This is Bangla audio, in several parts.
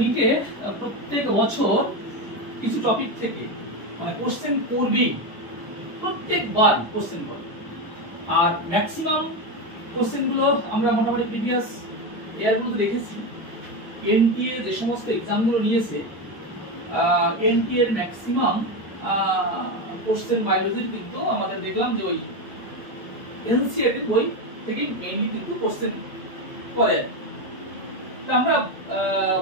নিটে প্রত্যেক বছর কিছু টপিক থেকে মানে কোশ্চেন করবেই, প্রত্যেকবার কোশ্চেন করে। আর ম্যাক্সিমাম কোশ্চেনগুলো আমরা মোটামুটি প্রিভিয়াস ইয়ারগুলোতে দেখেছি। এনটিএ যে সমস্ত এক্সামগুলো নিয়েছে, এনটিএ এর ম্যাক্সিমাম কোশ্চেন বায়োলজির কিন্তু আমাদের দেখলাম যে ওই এনসিইআরটি বই থেকে মেইনলি কিন্তু কোশ্চেন করে। আমরা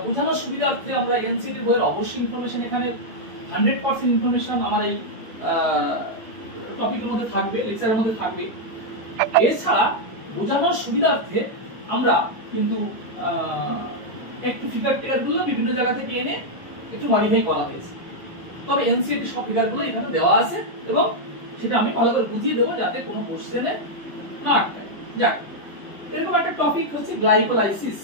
বোঝানোর সুবিধার্থে আমরা এনসিইআরটি বইয়ের অবশ্যই ইনফরমেশন এখানে 100% ইনফরমেশন আমার এই টপিকের মধ্যে থাকবে, লেকচারের মধ্যে থাকবে। এছাড়া বোঝানোর সুবিধার্থে আমরা কিন্তু একটু ফিগার টিগারগুলো বিভিন্ন জায়গা থেকে এনে একটু মডিফাই করা হয়েছে। তবে এনসিইআরটি সব ফিগারগুলো এখানে দেওয়া আছে এবং সেটা আমি ভালো করে বুঝিয়ে দেবো যাতে কোনো কোশ্চেনে না আটকায়। যাক, এরকম একটা টপিক হচ্ছে গ্লাইকোলাইসিস।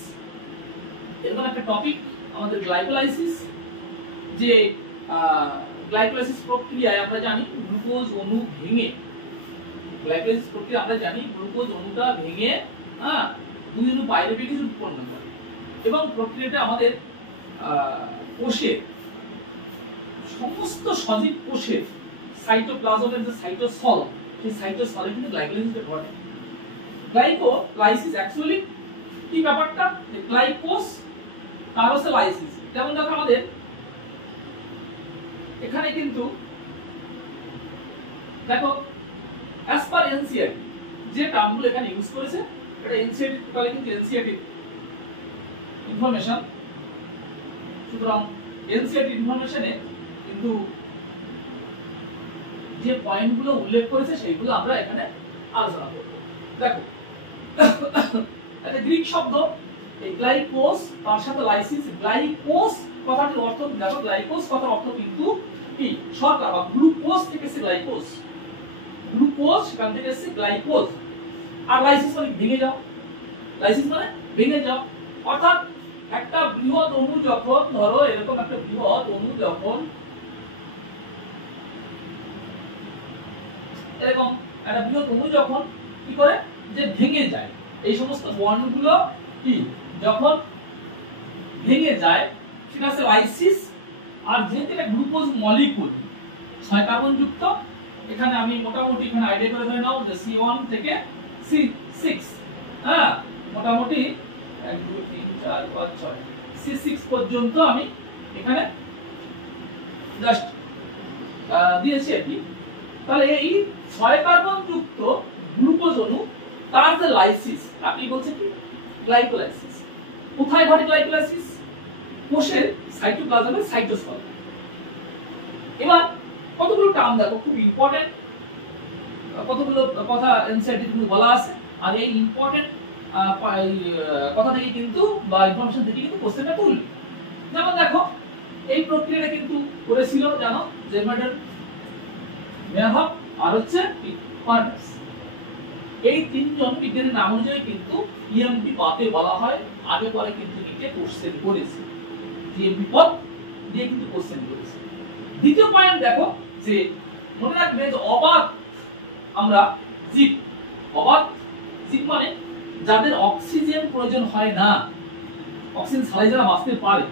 এরকম একটা টপিক আমাদের গ্লাইকোলাইসিস, যে গ্লাইকোলাইসিস প্রক্রিয়ায় আমরা জানি গ্লুকোজ অণু ভেঙে, গ্লাইকোলাইসিস প্রক্রিয়া আমরা জানি গ্লুকোজ অণুটা ভেঙে দুই অণু পাইরুভেট অ্যাসিড উৎপন্ন করে এবং প্রক্রিয়াটা আমাদের কোষের সমস্ত সজীব কোষের সাইটোপ্লাজমের যে সাইটোসল, সেই সাইটোসলে কিন্তু গ্লাইকোলাইসিসটা ঘটে। গ্লাইকোলাইসিস অ্যাকচুয়ালি কি ব্যাপারটা, গ্লাইকোজ তার হচ্ছে লাইসিস। যেমন দেখো আমাদের এখানে কিন্তু দেখো অ্যাজ পার এনসিইআরটি যে টার্মগুলো এখানে ইউজ করেছে, এটা এনসিইআরটি টোটালি কিন্তু এনসিইআরটি ইনফরমেশন। সুতরাং এনসিইআরটি ইনফরমেশনে কিন্তু যে পয়েন্টগুলো উল্লেখ করেছে সেইগুলো আমরা এখানে আলোচনা করব। দেখো এটা গ্রিক শব্দ, এই গ্লাইকোজ তার সাথে লাইসিস। গ্লাইকোজ কথাটির অর্থ দেখো, গ্লাইকোজ কথার অর্থ কিন্তু কি শর্করা বা গ্লুকোজ থেকে এসে গ্লাইকোজ, গ্লুকোজ সেখান থেকে এসে গ্লাইকোজ। আর লাইসিস মানে ভেঙে যাও, লাইসিস মানে ভেঙে যাও। অর্থাৎ একটা বৃহৎ অণু যখন, ধরো এরকম একটা বৃহৎ অণু যখন এরকম একটা বৃহৎ অণু যখন কি করে যে ভেঙে যায়, এই সমস্ত বন্ডগুলো কি যখন ভেঙে যায় সেটা হচ্ছে লাইসিস। আর যেহেতু এটা গ্লুকোজ মলিকুল 6 কার্বন যুক্ত, এখানে আমি মোটামুটি এখানে আইডিয়া করে ধরে নাও যে C1 থেকে C6, হ্যাঁ মোটামুটি 1 2 3 4 5 6 C6 পর্যন্ত আমি এখানে জাস্ট দিয়েছি আর কি। তাহলে এই 6 কার্বন যুক্ত গ্লুকোজ অণু তার যে লাইসিস, আপনি বলছেন কি গ্লাইকোলাইসিস। কোথায় ঘটে গ্লাইকোলাইসিস? কোষের সাইটোপ্লাজমের সাইটোসল। এবার কতগুলো টার্ম দেখো, খুব ইম্পর্টেন্ট কতগুলো কথা এনসিইআরটি কিন্তু বলা আছে। আর এই ইম্পর্টেন্ট কথা থেকে কিন্তু বা ইনফরমেশন থেকে কিন্তু কোশ্চেনটা তুলবে। যেমন দেখো এই প্রক্রিয়াটা কিন্তু করেছিল জানো জেরমেডেন, মেয়ারহফ আর হচ্ছে ফার্নাস। এই তিনজন বিজ্ঞানীর নাম অনুযায়ী কিন্তু ইএমপি পাথওয়ে বলা হয়। আগে পরে কিন্তু নিচে কোশ্চেন করেছে, ইএমপি পথ দিয়ে কিন্তু কোশ্চেন করেছে। দ্বিতীয় পয়েন্ট দেখো যে মনে রাখবে যে অবাত আমরা জীব, অবাত জীব মানে যাদের অক্সিজেন প্রয়োজন হয় না, অক্সিজেন ছাড়াই যারা বাঁচতে পারে,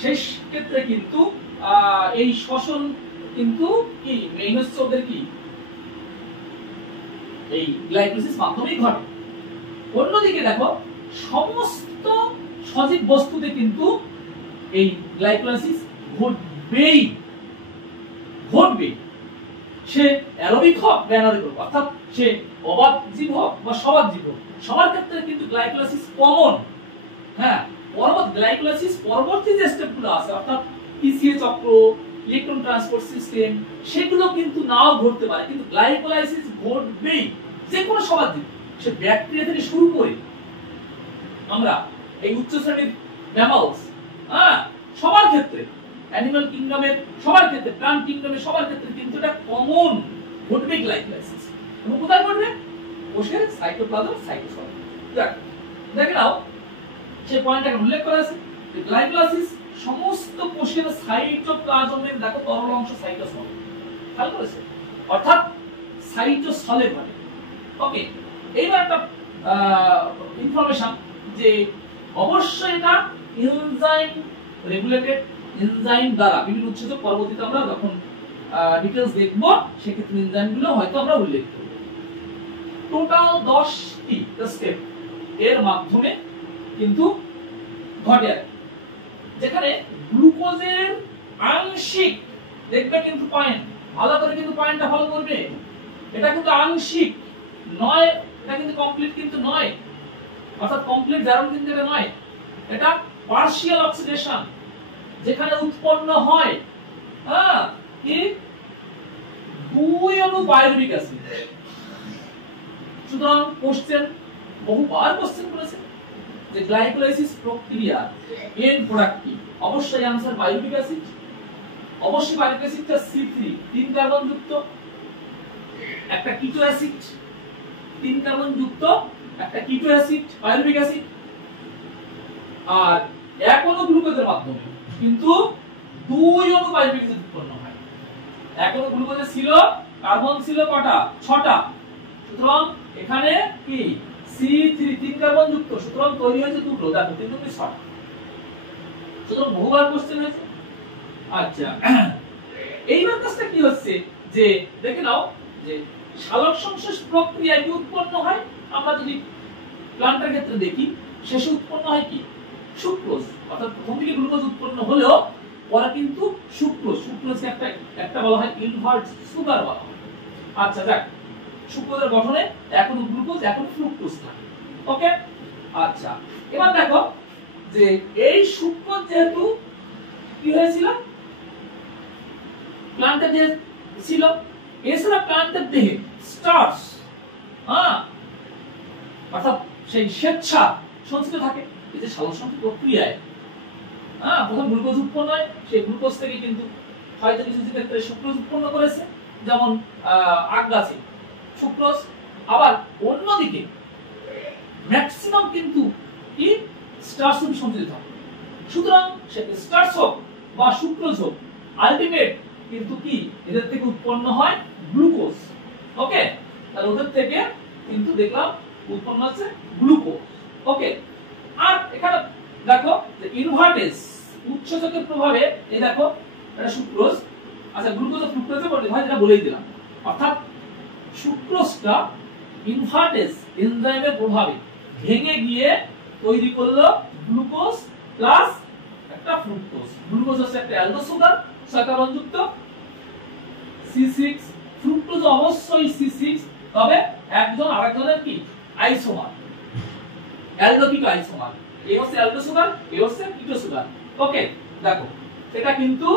সেই ক্ষেত্রে কিন্তু এই শ্বসন কিন্তু কি মেইন হচ্ছে ওদের কি এই গ্লাইকোলাইসিস মাধ্যমেই ঘটে। অন্যদিকে দেখো সমস্ত সজীব বস্তুতে কিন্তু এই গ্লাইকোলাইসিস ঘটবেই ঘটবে, সে অ্যারোবিক হোক বা অ্যানারোবিক হোক, অর্থাৎ সে অবাত জীব হোক বা সবাত জীব হোক, সবার ক্ষেত্রে কিন্তু গ্লাইকোলাইসিস কমন। হ্যাঁ, গ্লাইকোলাইসিস পরবর্তী যে স্টেপগুলো আছে অর্থাৎ পিসিএ চক্র, ইলেকট্রন ট্রান্সপোর্ট সিস্টেম, সেগুলো কিন্তু নাও ঘটতে পারে, কিন্তু গ্লাইকোলাইসিস ঘটবেই যে কোনো সবার জীব, সে ব্যাকটেরিয়া থেকে শুরু করে আমরা এই উচ্চ শ্রেণীর ম্যামালস, হ্যাঁ সবার ক্ষেত্রে, অ্যানিমাল কিংডমের সবার ক্ষেত্রে, প্লান্ট কিংডমের সবার ক্ষেত্রে কিন্তু এটা কমন ঘটবে গ্লাইকোলাইসিস। এবং কোথায় ঘটবে? কোষের সাইটোপ্লাজম সাইটোসল। দেখে নাও সেই পয়েন্টটাকে উল্লেখ করা আছে যে গ্লাইকোলাইসিস সমস্ত কোষের সাইটোপ্লাজমের দেখো তরল অংশ সাইটোসল, খেয়াল করেছে, অর্থাৎ সাইটোসলে ঘটে। ওকে, এইবার একটা ইনফরমেশন যে অবশ্যই এটা এনজাইম রেগুলেটেড এনজাইম দ্বারা বিভিন্ন উৎসেচক, পরবর্তীতে আমরা যখন ডিটেইলস দেখব সেক্ষেত্রে এনজাইমগুলো হয়তো আমরা উল্লেখ করব। টোটাল 10টি স্টেপ এর মাধ্যমে কিন্তু ঘটে, যেখানে গ্লুকোজের আংশিক, দেখবে কিন্তু পয়েন্ট ভালো করে কিন্তু পয়েন্টটা ফলো করবে, এটা কিন্তু আংশিক নয়, এটা কিন্তু কমপ্লিট কিন্তু নয়, অর্থাৎ কমপ্লিট জারণ কিন্তু এটা নয়, এটা পার্শিয়াল অক্সিডেশন, যেখানে উৎপন্ন হয় কি 2 অণু পাইরুভিক অ্যাসিড। সুতরাং কোশ্চেন বহুবার কোশ্চেন করেছে যে গ্লাইকোলাইসিস প্রক্রিয়া এন্ড প্রোডাক্ট কি, অবশ্যই आंसर পাইরুভিক অ্যাসিড, অবশ্যই পাইরুভিক অ্যাসিডটা C3 3 কার্বন যুক্ত, একটা কিটো অ্যাসিড 3 কার্বন যুক্ত একটা কিটো অ্যাসিড পাইরুভিক অ্যাসিড, আর এক অণু গ্লুকোজের মাধ্যমে কিন্তু 2 অণু পাইরুভিক অ্যাসিড উৎপন্ন হয়। এক অণু গ্লুকোজে ছিল কার্বন ছিল কটা 6টা, সুতরাং এখানে কি C3 3 কার্বন যুক্ত, সুতরাং তৈরি হয়েছে দুটো, দেখো 3 দুই 6, সুতরাং বহুবার কোশ্চেন হয়েছে। আচ্ছা, এইবার কাজটা কি হচ্ছে যে দেখে নাও যে সালোক সংশ্লেষ প্রক্রিয়ায় কি উৎপন্ন হয়, আমরা যদি প্ল্যান্টের ক্ষেত্রে দেখি শেষে উৎপন্ন হয় কি সুক্রোজ, অর্থাৎ প্রথম দিকে গ্লুকোজ উৎপন্ন হলেও পরে কিন্তু সুক্রোজকে একটা বলা হয় ইনভার্ট সুগার বলা হয়। আচ্ছা যাক, সুক্রোজের গঠনে এখন গ্লুকোজ এখন ফ্রুক্টোজ থাকে। ওকে, আচ্ছা এবার দেখো যে এই সুক্রোজ যেহেতু কি হয়েছিল প্ল্যান্টের দেহে ছিল, এছাড়া প্ল্যান্টের দেহে স্টার্চ অর্থাৎ সেই স্বেচ্ছা সঞ্চিত থাকে। এই যে সালোক সংশ্লেষ প্রক্রিয়ায় প্রথম গ্লুকোজ উৎপন্ন হয়, সেই গ্লুকোজ থেকে কিন্তু হয়তো কিছু ক্ষেত্রে সুক্রোজ উৎপন্ন করেছে, যেমন আখ গাছে সুক্রোজ, আবার অন্যদিকে ম্যাক্সিমাম কিন্তু কি স্টার্চ সঞ্চিত থাকে। সুতরাং সে স্টার্চ হোক বা সুক্রোজ হোক, আলটিমেট কিন্তু কি এদের থেকে উৎপন্ন হয় গ্লুকোজ। ওকে, তাহলে ওদের থেকে কিন্তু দেখলাম উৎপন্ন হচ্ছে গ্লুকোজ। ওকে, আর এখানে দেখো যে ইনভার্টেজ উৎসেচকের প্রভাবে এই দেখো এটা সুক্রোজ, আচ্ছা গ্লুকোজ ও ফ্রুক্টোজে বলি ভাই এটা বলেই দিলাম, অর্থাৎ সুক্রোজটা ইনভার্টেজ এনজাইমের প্রভাবে ভেঙে গিয়ে তৈরি করলো গ্লুকোজ প্লাস একটা ফ্রুক্টোজ। গ্লুকোজ হচ্ছে একটা অ্যালডো সুগার 6 কার্বন যুক্ত C6, ফ্রুক্টোজ অবশ্যই C6, তবে একজন আরেকজনের কি আইসোমার, অ্যালডো কিটো আইসোমার, এই হচ্ছে অ্যালডো সুগার, এই হচ্ছে কিটো সুগার। ওকে, দেখো এটা কিন্তু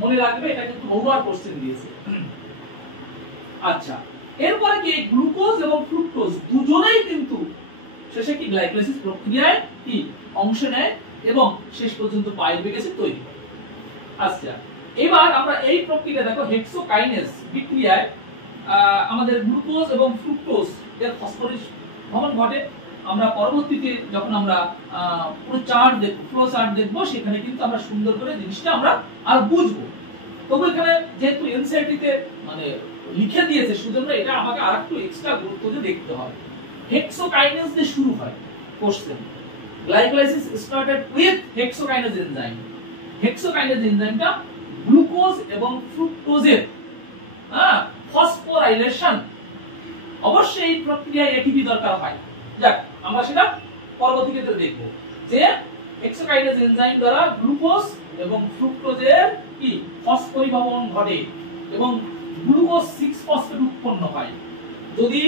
মনে রাখবে, এটা কিন্তু বহুবার কোশ্চেন দিয়েছে। আচ্ছা, এরপরে কি গ্লুকোজ এবং ফ্রুক্টোজ দুজনেই কিন্তু শেষে কি গ্লাইকোলাইসিস প্রক্রিয়ায় কি অংশ নেয় এবং শেষ পর্যন্ত পাইরুভিক অ্যাসিড তৈরি করে। আচ্ছা, এবার আমরা এই প্রক্রিয়া দেখো হেক্সোকাইনেজ বিক্রিয়ায় আমাদের গ্লুকোজ এবং ফ্রুক্টোজ এর ফসফরিস ভবন ঘটে। আমরা পরবর্তীতে যখন আমরা পুরো চার্ট দেখব, ফ্লো চার্ট দেখব, সেখানে কিন্তু আমরা সুন্দর করে জিনিসটা আমরা আর বুঝবো। তবে এখানে যেহেতু এনসিইআরটি-তে মানে লিখে দিয়েছে, সুতরাং এটা আমাকে আরেকটু এক্সট্রা গুরুত্ব দিয়ে দেখতে হবে। হেক্সোকাইনেজ দিয়ে শুরু হয় question, glycolysis started with hexokinase enzyme. Hexokinase এনজাইমটা গ্লুকোজ এবং ফ্রুক্টোজের ফসফোরাইলেশন, অবশ্যই এই প্রক্রিয়ায় এটিপি দরকার হয়। যাক, আমরা সেটা পরবর্তী ক্ষেত্রে দেখব যে হেক্সোকাইনেজ এনজাইম দ্বারা গ্লুকোজ এবং ফ্রুক্টোজের কি ফসফরিভবন ঘটে এবং গ্লুকোজ 6 ফসফেট উৎপন্ন হয়। যদি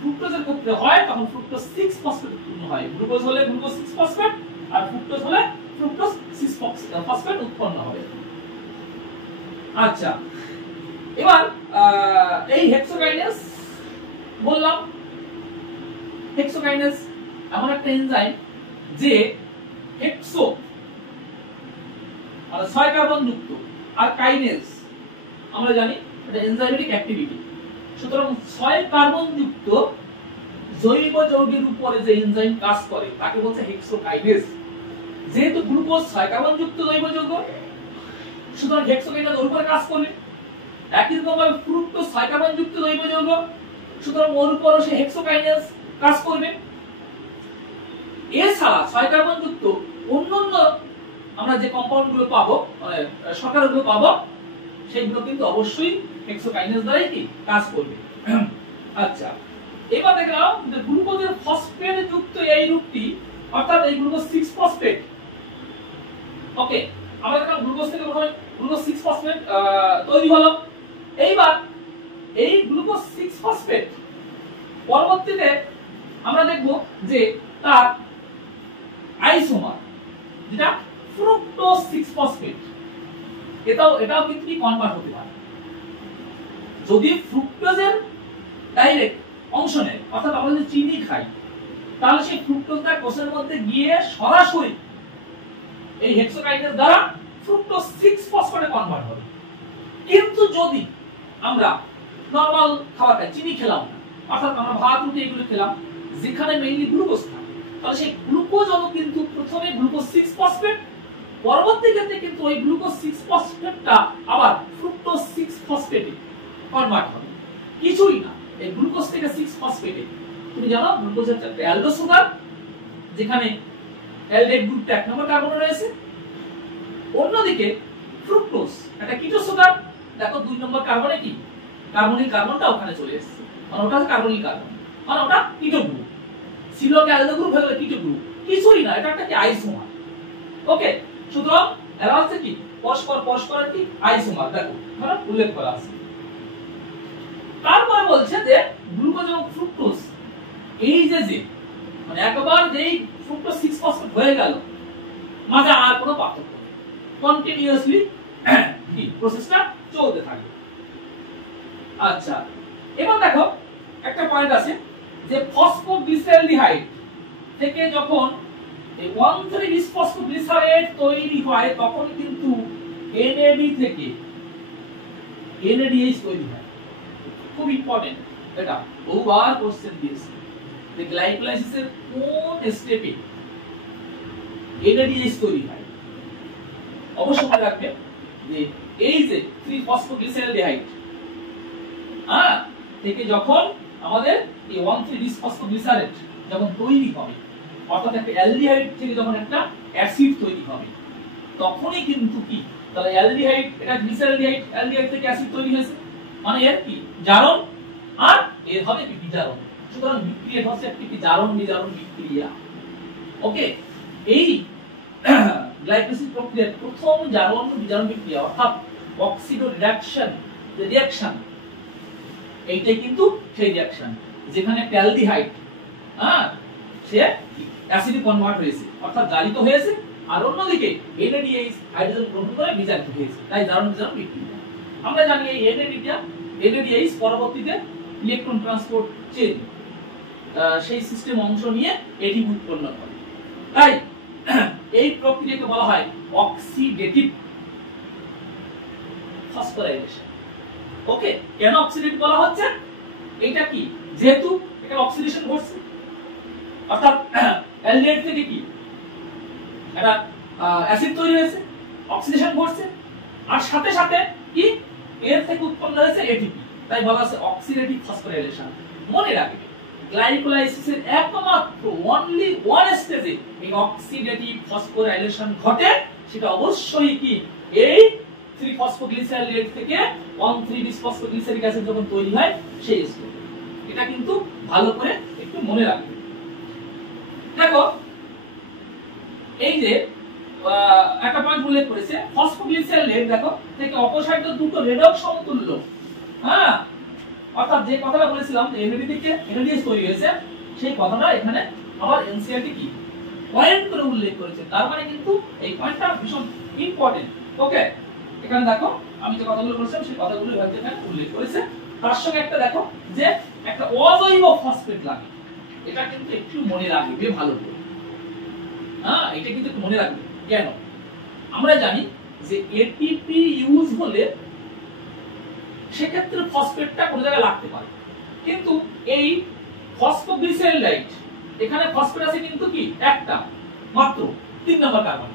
ফ্রুক্টোজের ক্ষেত্রে হয় তখন ফ্রুক্টোজ 6 ফসফেট উৎপন্ন হয়, গ্লুকোজ হলে গ্লুকোজ 6 ফসফেট আর ফ্রুক্টোজ হলে ফ্রুক্টোজ 6 ফসফেট উৎপন্ন হবে। আচ্ছা, এবার এই হেক্সোকাইনেজ বললাম, হেক্সোকাইনেজ এমন একটা এনজাইম যে হেক্সো 6 কার্বন যুক্ত, আর কাইনেজ আমরা জানি এটা এনজাইমেটিক অ্যাক্টিভিটি। সুতরাং 6 কার্বন যুক্ত জৈব যৌগের উপরে যে এনজাইম কাজ করে তাকে বলছে হেক্সোকাইনেজ। যেহেতু গ্লুকোজ 6 কার্বন যুক্ত জৈব যৌগ, সুতরাং হেক্সোকাইনেজ ওর উপরে কাজ করবে। একই রকম ভাবে ফ্রুক্টোজ 6 কার্বন যুক্ত জৈব যৌগ, সুতরাং ওর উপরও সে হেক্সোকাইনেজ কাজ করবে। এছাড়া 6 কার্বন যুক্ত অন্যান্য আমরা যে কম্পাউন্ড গুলো পাবো, মানে শর্করাগুলো পাবো, সেগুলো কিন্তু অবশ্যই হেক্সোকাইনেজ দ্বারাই কি কাজ করবে। আচ্ছা, এবার দেখলাম যে গ্লুকোজের ফসফেট যুক্ত এই রূপটি, অর্থাৎ এই গ্লুকোজ 6 ফসফেট। ওকে, আমরা দেখলাম গ্লুকোজ থেকে প্রথমে গ্লুকোজ 6 ফসফেট তৈরি হলো। এইবার এই গ্লুকোজ 6 ফসফেট পরবর্তীতে আমরা দেখব যে তার আইসোমার, যেটা ফ্রুক্টোজ 6 ফসফেট, এটাও কিন্তু কনভার্ট হতে পারে। যদি ফ্রুক্টোজের ডাইরেক্ট অংশ নেয়, অর্থাৎ আমরা যদি চিনি খাই, তাহলে সেই ফ্রুক্টোজটা কোষের মধ্যে গিয়ে সরাসরি এই হেক্সোকাইনেজ দ্বারা ফ্রুক্টোজ 6 ফসফেটে কনভার্ট হবে। কিন্তু যদি আমরা নরমাল খাবার খাই, চিনি খেলাম না, অর্থাৎ আমরা ভাত রুটি এগুলো খেলাম, যেখানে মেইনলি গ্লুকোজ থাকে, তাহলে সেই গ্লুকোজ অণু কিন্তু প্রথমে গ্লুকোজ 6 ফসফেট, পরবর্তী ক্ষেত্রে কিন্তু ওই গ্লুকোজ 6 ফসফেটটা আবার ফ্রুক্টোজ 6 ফসফেটে কনভার্ট হবে। কিছুই না, এই গ্লুকোজ থেকে 6 ফসফেটে তুমি জানো গ্লুকোজের একটা অ্যালডো সুগার, যেখানে অ্যালডেট গ্রুপটা 1 নম্বর কার্বনে রয়েছে, অন্যদিকে ফ্রুক্টোজ একটা কিটো সুগার, দেখো 2 নম্বর কার্বনে কি কার্বনিল কার্বনটা ওখানে চলে এসেছে, মানে ওটা কার্বনিল কার্বন, মানে ওটা কিটো গ্রুপ। ছিল কি অ্যালডো গ্রুপ, হলো কিটো গ্রুপ, কিছুই না, এটা একটা কি আইসোমার। ওকে, সুতরাং এরা হচ্ছে কি পরস্পরের কি আইসোমার, দেখো এখানে উল্লেখ করা আছে। তারপরে বলছে যে গ্লুকোজ এবং ফ্রুক্টোজ এই যে মানে একবার যেই ফ্রুক্টোজ 6 ফসফেট হয়ে গেল, মাঝে আর কোনো পার্থক্য নেই, কন্টিনিউয়াসলি কি প্রসেসটা চলতে থাকে। আচ্ছা, এবার দেখো একটা পয়েন্ট আছে যে ফসফোগ্লিসালডিহাইড থেকে যখন এই 1,3-বিসফসফোগ্লিসারেট তৈরি হয়, তখন কিন্তু NAD থেকে NADH তৈরি হয়। খুব ইম্পর্টেন্ট, এটা বহুবার কোশ্চেন দিয়েছে যে গ্লাইকোলাইসিসের কোন স্টেপে NADH তৈরি হয়। অবশ্যই মনে রাখবে যে এই যে 3-ফসফোগ্লিসালডিহাইড থেকে যখন আমাদের এই 1,3-বিসফসফোগ্লিসারেট যখন তৈরি হবে, অর্থাৎ একটা অ্যালডিহাইড থেকে যখন একটা অ্যাসিড তৈরি হবে, তখনই কিন্তু কি তাহলে অ্যালডিহাইড, এটা গ্লিসালডিহাইড, অ্যালডিহাইড থেকে অ্যাসিড তৈরি হয়েছে, মানে এর কি জারণ, আর এর হবে কি বিজারণ। সুতরাং বিক্রিয়া হচ্ছে একটি কি জারণ বিজারণ বিক্রিয়া। ওকে, এই গ্লাইকোলিসিস প্রক্রিয়ার প্রথম জারণ বিজারণ বিক্রিয়া, অর্থাৎ অক্সিডো রিডাকশন, যে রিঅ্যাকশন, এইটাই কিন্তু সেই রিঅ্যাকশন যেখানে অ্যালডিহাইড সে অ্যাসিডে কনভার্ট হয়েছে, অর্থাৎ জারিত হয়েছে, আর অন্যদিকে NADH হাইড্রোজেন গ্রহণ করে বিজারিত হয়েছে, তাই জারণ বিজারণ বিক্রিয়া। আমরা জানি এই NADH পরবর্তীতে ইলেকট্রন ট্রান্সপোর্ট চেইন সেই সিস্টেম অংশ নিয়ে এটি উৎপন্ন করে, তাই এই প্রক্রিয়াকে বলা হয় অক্সিডেটিভ ফসফোরাইলেশন। ওকে, কেন অক্সিডেটিভ বলা হচ্ছে? এটা কি, যেহেতু এটা অক্সিডেশন ঘটছে, অর্থাৎ অ্যালডিহাইড থেকে কি এটা অ্যাসিড তৈরি হয়েছে, অক্সিডেশন ঘটছে, আর সাথে সাথে কি এর থেকে উৎপন্ন হয়েছে ATP, তাই বলা আছে অক্সিডেটিভ ফসফোরাইলেশন। মনে রাখবে গ্লাইকোলাইসিসের একমাত্র অনলি ওয়ান স্টেজে এই অক্সিডেটিভ ফসফোরাইলেশন ঘটে, সেটা অবশ্যই কি এই 3-ফসফোগ্লিসারাইড থেকে 1,3-বিসফসফোগ্লিসারিক অ্যাসিড যখন তৈরি হয় সেই স্টেজে। এটা কিন্তু ভালো করে একটু মনে রাখবে। দেখো এই যে একটা পয়েন্ট উল্লেখ করেছে, ফসফোগ্লিসারাইড দেখো থেকে অপসারিত দুটো রেডক্স সমতুল্য, অর্থাৎ যে কথাটা বলেছিলাম NAD থেকে NADH তৈরি হয়েছে, সেই কথাটা এখানে আবার NCERT কি পয়েন্ট করে উল্লেখ করেছে, তার মানে কিন্তু এই পয়েন্টটা ভীষণ ইম্পর্টেন্ট। ওকে, এখানে দেখো আমি যে কথাগুলো বলেছিলাম সেই কথাগুলো এখানে উল্লেখ করেছে। তার সঙ্গে একটা দেখো যে একটা অজৈব ফসফেট লাগে, এটা কিন্তু একটু মনে রাখবে ভালো করে। এটা কিন্তু একটু মনে রাখবে। কেন? আমরা জানি যে ATP ইউজ হলে সেক্ষেত্রে ফসফেটটা কোন জায়গায় লাগতে পারে, কিন্তু এই ফসফোগ্লিসারাইড এখানে ফসফেট আছে কিন্তু কি একটা মাত্র 3 নম্বর কার্বন,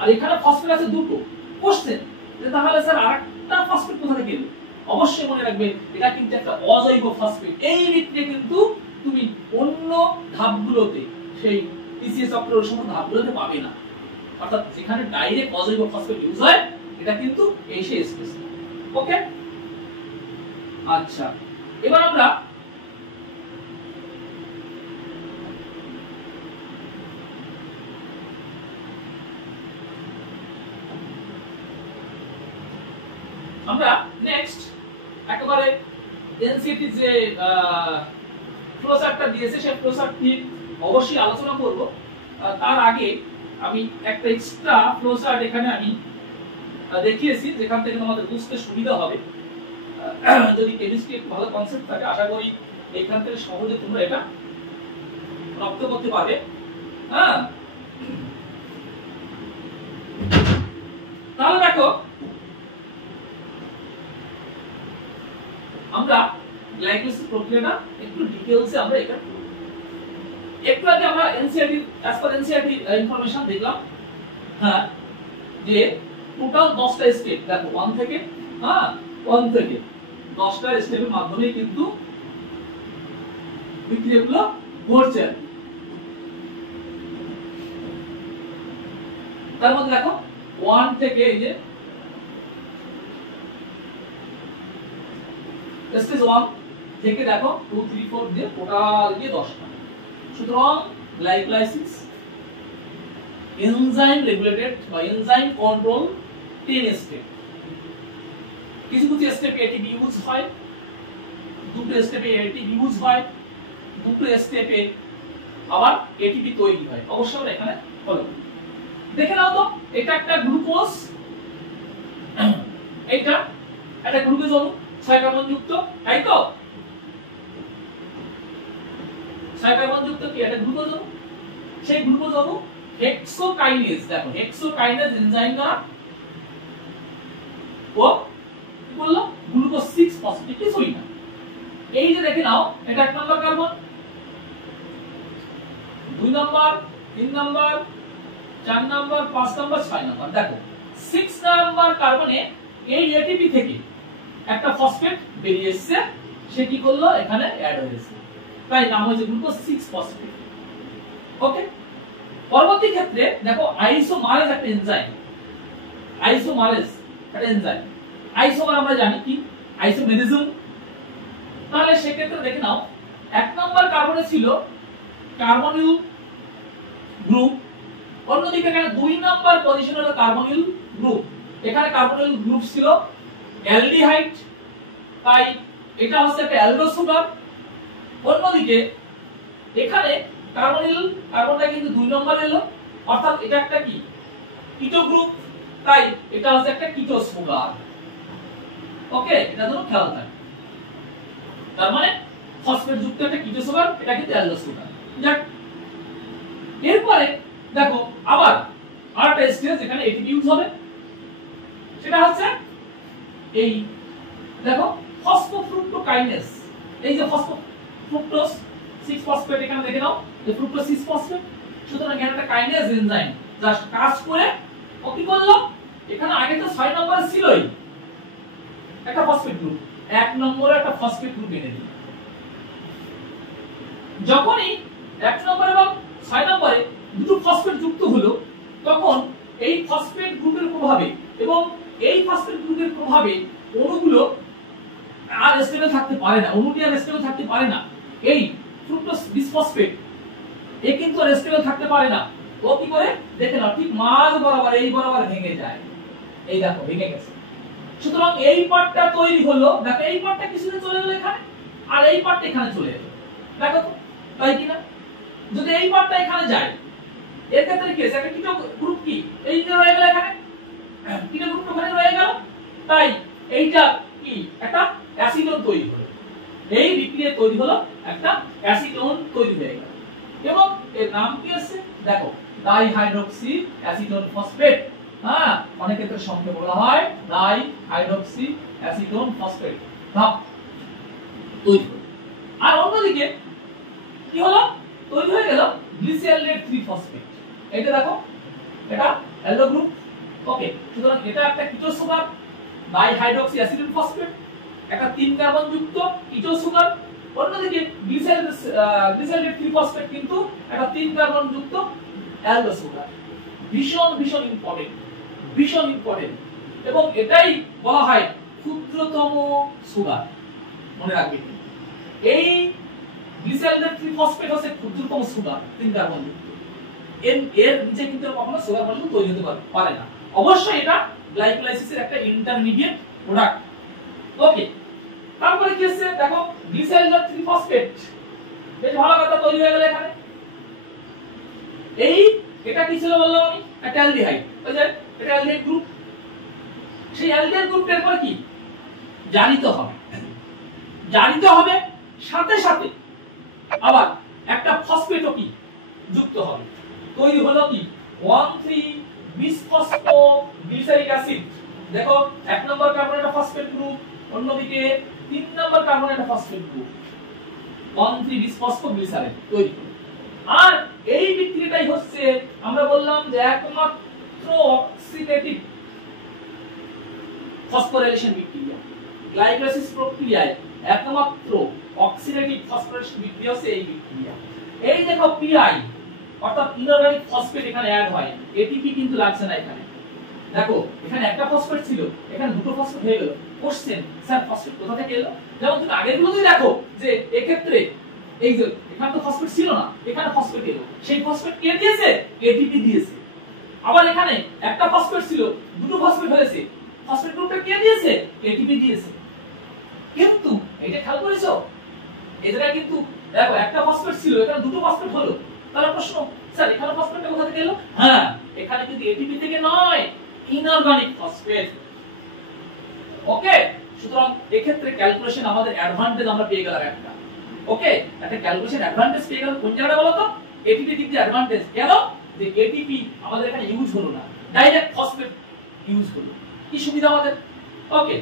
আর এখানে ফসফেট আছে দুটো। কোশ্চেন যে তাহলে স্যার আরেকটা ফসফেট কোথা থেকে এলো? অবশ্যই মনে রাখবে এটা কিন্তু একটা অজৈব ফসফেট। এই বিক্রিয়া কিন্তু তুমি অন্য ধাপগুলোতে সেই TCA চক্রের সমস্ত ধাপগুলোতে পাবে না। অর্থাৎ যেখানে ডাইরেক্ট অজৈব ফসফেট ইউজ হয় এটা কিন্তু এই সেই স্পেস। ওকে, আচ্ছা এবার আমরা নেক্সট একেবারে এনসিটি যে ফ্লোচার্টটা দিয়েছে সেই ফ্লোচার্টটি অবশ্যই আলোচনা করব। তার আগে আমি একটা এক্সট্রা ফ্লোচার্ট এখানে আমি দেখিয়েছি যেখান থেকে তোমাদের বুঝতে সুবিধা হবে। যদি কেমিস্ট্রি একটু ভালো কনসেপ্ট থাকে আশা করি এখান থেকে সহজে তোমরা এটা রপ্ত করতে পারবে। হ্যাঁ, তাহলে দেখো আমরা গ্লাইকোলিসিস প্রক্রিয়াটা একটু ডিটেইলসে আমরা এটা একটু আগে আমরা NCERT as per NCERT information দেখলাম। হ্যাঁ, যে টোটাল 10টা স্টেপ দেখো 1 থেকে 10টা স্টেপের মাধ্যমে কিন্তু বিক্রিয়াগুলো ঘটছে। তার মধ্যে দেখো 1 থেকে এই যে স্টেজ 1 থেকে দেখো 2 3 4 দিয়ে টোটাল দিয়ে 10টা। সুতরাং গ্লাইকোলাইসিস এনজাইম রেগুলেটেড বা এনজাইম কন্ট্রোল 10 স্টেপ। কিছু কিছু স্টেপে এটিপি ইউজ হয়, দুটো স্টেপে এটিপি ইউজ হয়, দুটো স্টেপে আবার এটিপি তৈরি হয়। অবশ্যই আমরা এখানে ফলো করি। দেখে নাও তো, এটা একটা গ্লুকোজ, এটা একটা গ্লুকোজ অণু 6 কার্বন যুক্ত, তাই তো? 6 কার্বন যুক্ত কি এটা গ্লুকোজ অণু। সেই গ্লুকোজ অণু হেক্সোকাইনেজ, দেখো হেক্সোকাইনেজ এনজাইম দ্বারা ও কি বললো গ্লুকোজ 6 ফসফেট কিছুই না। এই যে দেখে নাও, এটা 1 নম্বর কার্বন, 2 নম্বর, 3 নম্বর, 4 নম্বর, 5 নম্বর, 6 নম্বর। দেখো 6 নম্বর কার্বনে এই এটিপি থেকে একটা ফসফেট বেরিয়ে এসেছে, সে কি করলো এখানে অ্যাড হয়েছে, তাই নাম হয়েছে গ্লুকোজ 6 ফসফেট। ওকে, পরবর্তী ক্ষেত্রে দেখো আইসোমারেজ একটা এনজাইম, আইসোমারেজ একটা এনজাইম। আইসোমার আমরা জানি কি আইসোমেরিজম। তাহলে সেক্ষেত্রে দেখে নাও 1 নম্বর কার্বনে ছিল কার্বনিল গ্রুপ, অন্যদিকে এখানে 2 নম্বর পজিশনে হলো কার্বনিল গ্রুপ। এখানে কার্বনিল গ্রুপ ছিল অ্যালডিহাইড, তাই এটা হচ্ছে একটা অ্যালডো সুগার। অন্যদিকে এখানে কার্বনটা কিন্তু 2 নম্বরে এলো, অর্থাৎ এটা একটা কি কিটো গ্রুপ, তাই এটা হচ্ছে একটা কিটো সুগার। ওকে, এটা যেন খেয়াল থাকে। তার মানে ফসফেট যুক্ত একটা কিটো সুগার, এটা কিন্তু অ্যালডো সুগার। যাক, এরপরে দেখো আবার আরেকটা স্টেজ এখানে এটিপি ইউজ হবে, সেটা হচ্ছে এই দেখো ফসফোফ্রুক্টোকাইনেজ। এই যে ফসফোফ্রুক্টোজ 6 ফসফেট এখানে দেখে নাও, এই ফ্রুক্টোজ 6 ফসফেট। সুতরাং এখানে একটা কাইনেজ এনজাইম জাস্ট কাজ করে ও কি করলো, এখানে আগে তো 6 নম্বরে ছিলই একটা ফসফেট গ্রুপ, 1 নম্বরে একটা ফসফেট গ্রুপ এনে দিল। যখনই 1 নম্বর এবং 6 নম্বরে দুটো ফসফেট যুক্ত হলো, তখন এই ফসফেট গ্রুপের প্রভাবে এবং এই ফসফেট গ্রুপের প্রভাবে অণুগুলো আর স্টেবল থাকতে পারে না, অণুটি আর স্টেবল থাকতে পারে না। এই ফ্রুক্টোজ বিসফসফেট এ কিন্তু আর স্টেবল থাকতে পারে না। ও কি করে দেখে নাও, ঠিক মাঝ বরাবর এই বরাবর ভেঙে যায়। এই দেখো ভেঙে গেছে। সুতরাং এই পার্টটা তৈরি হলো, দেখো এই পার্টটা কিছুদিন চলে গেল এখানে, আর এই পার্টটা এখানে চলে এলো। দেখো তো তাই কিনা? যদি এই পার্টটা এখানে যায়, এর ক্ষেত্রে কি আছে, একটা কিটো গ্রুপ কি এই যে রয়ে গেল এখানে, কিটো গ্রুপ ওখানে রয়ে গেল, তাই এইটা কি একটা অ্যাসিডন তৈরি হলো। এই বিক্রিয়া তৈরি হলো, একটা অ্যাসিডন তৈরি হয়ে গেল এবং এর নাম কি আছে দেখো ডাইহাইড্রক্সি অ্যাসিডন ফসফেট। হ্যাঁ, অনেক ক্ষেত্রে সংক্ষেপে বলা হয় ডাইহাইড্রক্সি অ্যাসিডন ফসফেট ভাব তৈরি হলো। আর অন্যদিকে কি হলো, তৈরি হয়ে গেল গ্লিসারলেট 3 ফসফেট। এটা দেখো, এটা অ্যালডো গ্রুপ। ওকে, সুতরাং এটা একটা কিটো সুগার, ডাইহাইড্রক্সি অ্যাসিডন ফসফেট, একটা 3 কার্বন যুক্ত কিটো সুগার। অন্যদিকে গ্লিসারলেট 3 ফসফেট কিন্তু একটা 3 কার্বন যুক্ত অ্যালডো সুগার। ভীষণ ভীষণ ইম্পর্টেন্ট, ভীষণ ইম্পর্টেন্ট, এবং এটাই বলা হয় ক্ষুদ্রতম সুগার। মনে রাখবে এই গ্লিসারলের ট্রিফসফেট হচ্ছে ক্ষুদ্রতম সুগার, 3 কার্বন এর নিচে কিন্তু কখনো সুগার মলিকিউল তৈরি হতে পারে না। অবশ্যই এটা গ্লাইকোলাইসিসের একটা ইন্টারমিডিয়েট প্রোডাক্ট। ওকে, তারপরে কি আছে দেখো, গ্লিসারলের ট্রিফসফেট বেশ ভালো কথা তৈরি হয়ে গেল এখানে। এটা কি ছিল বললাম আমি, একটা অ্যালডিহাইড, ওই যে এটা অ্যালডিহাইড গ্রুপ। সেই অ্যালডিহাইড গ্রুপের পরে কি জারিত হবে, সাথে সাথে আবার একটা ফসফেটও কি যুক্ত হবে, তৈরি হলো কি 1,3-বিসফসফোগ্লিসারিক অ্যাসিড। দেখো 1 নম্বর কার্বন একটা ফসফেট গ্রুপ, অন্যদিকে 3 নম্বর কার্বন একটা ফসফেট গ্রুপ, 1,3-বিসফসফোগ্লিসারিন তৈরি হলো। আর এই বিক্রিয়াটাই হচ্ছে আমরা বললাম যে একমাত্র অক্সিডেটিভ ফসফোরাইলেশন বিক্রিয়া। গ্লাইকোলাইসিস প্রক্রিয়ায় একমাত্র অক্সিডেটিভ ফসফোরাইলেশন বিক্রিয়া হচ্ছে এই বিক্রিয়া। এই দেখো পিআই অর্থাৎ ইনঅর্গানিক ফসফেট এখানে অ্যাড হয়, এটিপি কিন্তু লাগছে না এখানে। দেখো এখানে একটা ফসফেট ছিল, এখানে দুটো ফসফেট হয়ে গেল। কোশ্চেন স্যার ফসফেট কোথা থেকে এলো? যেমন তুমি আগের গুলোতেই দেখো যে এক্ষেত্রে এই যে এখানে তো ফসফেট ছিল না, এখানে ফসফেট এলো, সেই ফসফেট কে দিয়েছে? এটিপি দিয়েছে। আবার এখানে একটা ফসফেট ছিল, দুটো ফসফেট হয়েছে, ফসফেট গ্রুপটা কে দিয়েছে? এটিপি দিয়েছে। কিন্তু এটা খেয়াল করেছো, এই জায়গায় কিন্তু দেখো একটা ফসফেট ছিল, এখানে দুটো ফসফেট হলো। তাহলে প্রশ্ন, স্যার এখানে ফসফেটটা কোথা থেকে এলো? হ্যাঁ, এখানে কিন্তু এটিপি থেকে নয়, ইনঅর্গানিক ফসফেট। ওকে, সুতরাং এক্ষেত্রে ক্যালকুলেশন আমাদের অ্যাডভান্টেজ আমরা পেয়ে গেলাম একটা। ওকে, একটা ক্যালকুলেশন অ্যাডভান্টেজ পেয়ে গেল কোন জায়গাটা বলো তো? এটিপি দিক দিয়ে অ্যাডভান্টেজ কেন? যে এটিপি আমাদের এখানে ইউজ হলো না, ডাইরেক্ট ফসফেট ইউজ হলো। কি সুবিধা আমাদের? ওকে,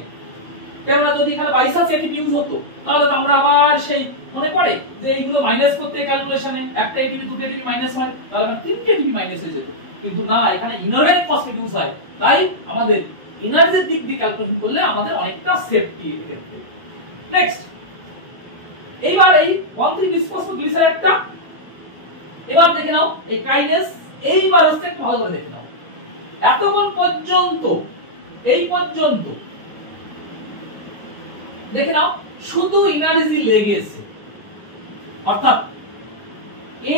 কেননা যদি এখানে বাইসাস এটিপি ইউজ হতো তাহলে তো আমরা আবার সেই মনে পড়ে যে এইগুলো মাইনাস করতে ক্যালকুলেশনে একটা এটিপি দুটো এটিপি মাইনাস হয়, তাহলে আমরা 3টে এটিপি মাইনাস হয়ে যেত। কিন্তু না, এখানে ইনঅর্গানিক ফসফেট ইউজ হয়, তাই আমাদের এনার্জির দিক দিয়ে ক্যালকুলেশন করলে আমাদের অনেকটা সেফটি এক্ষেত্রে। নেক্সট, এইবার এই 1,3-বিসফসফোগ্লিসারাইডটা এবার দেখে নাও, এই কাইনেস এইবার হচ্ছে একটু ভালো করে দেখে নাও। এতক্ষণ পর্যন্ত এই পর্যন্ত দেখে নাও শুধু এনার্জি লেগেছে, অর্থাৎ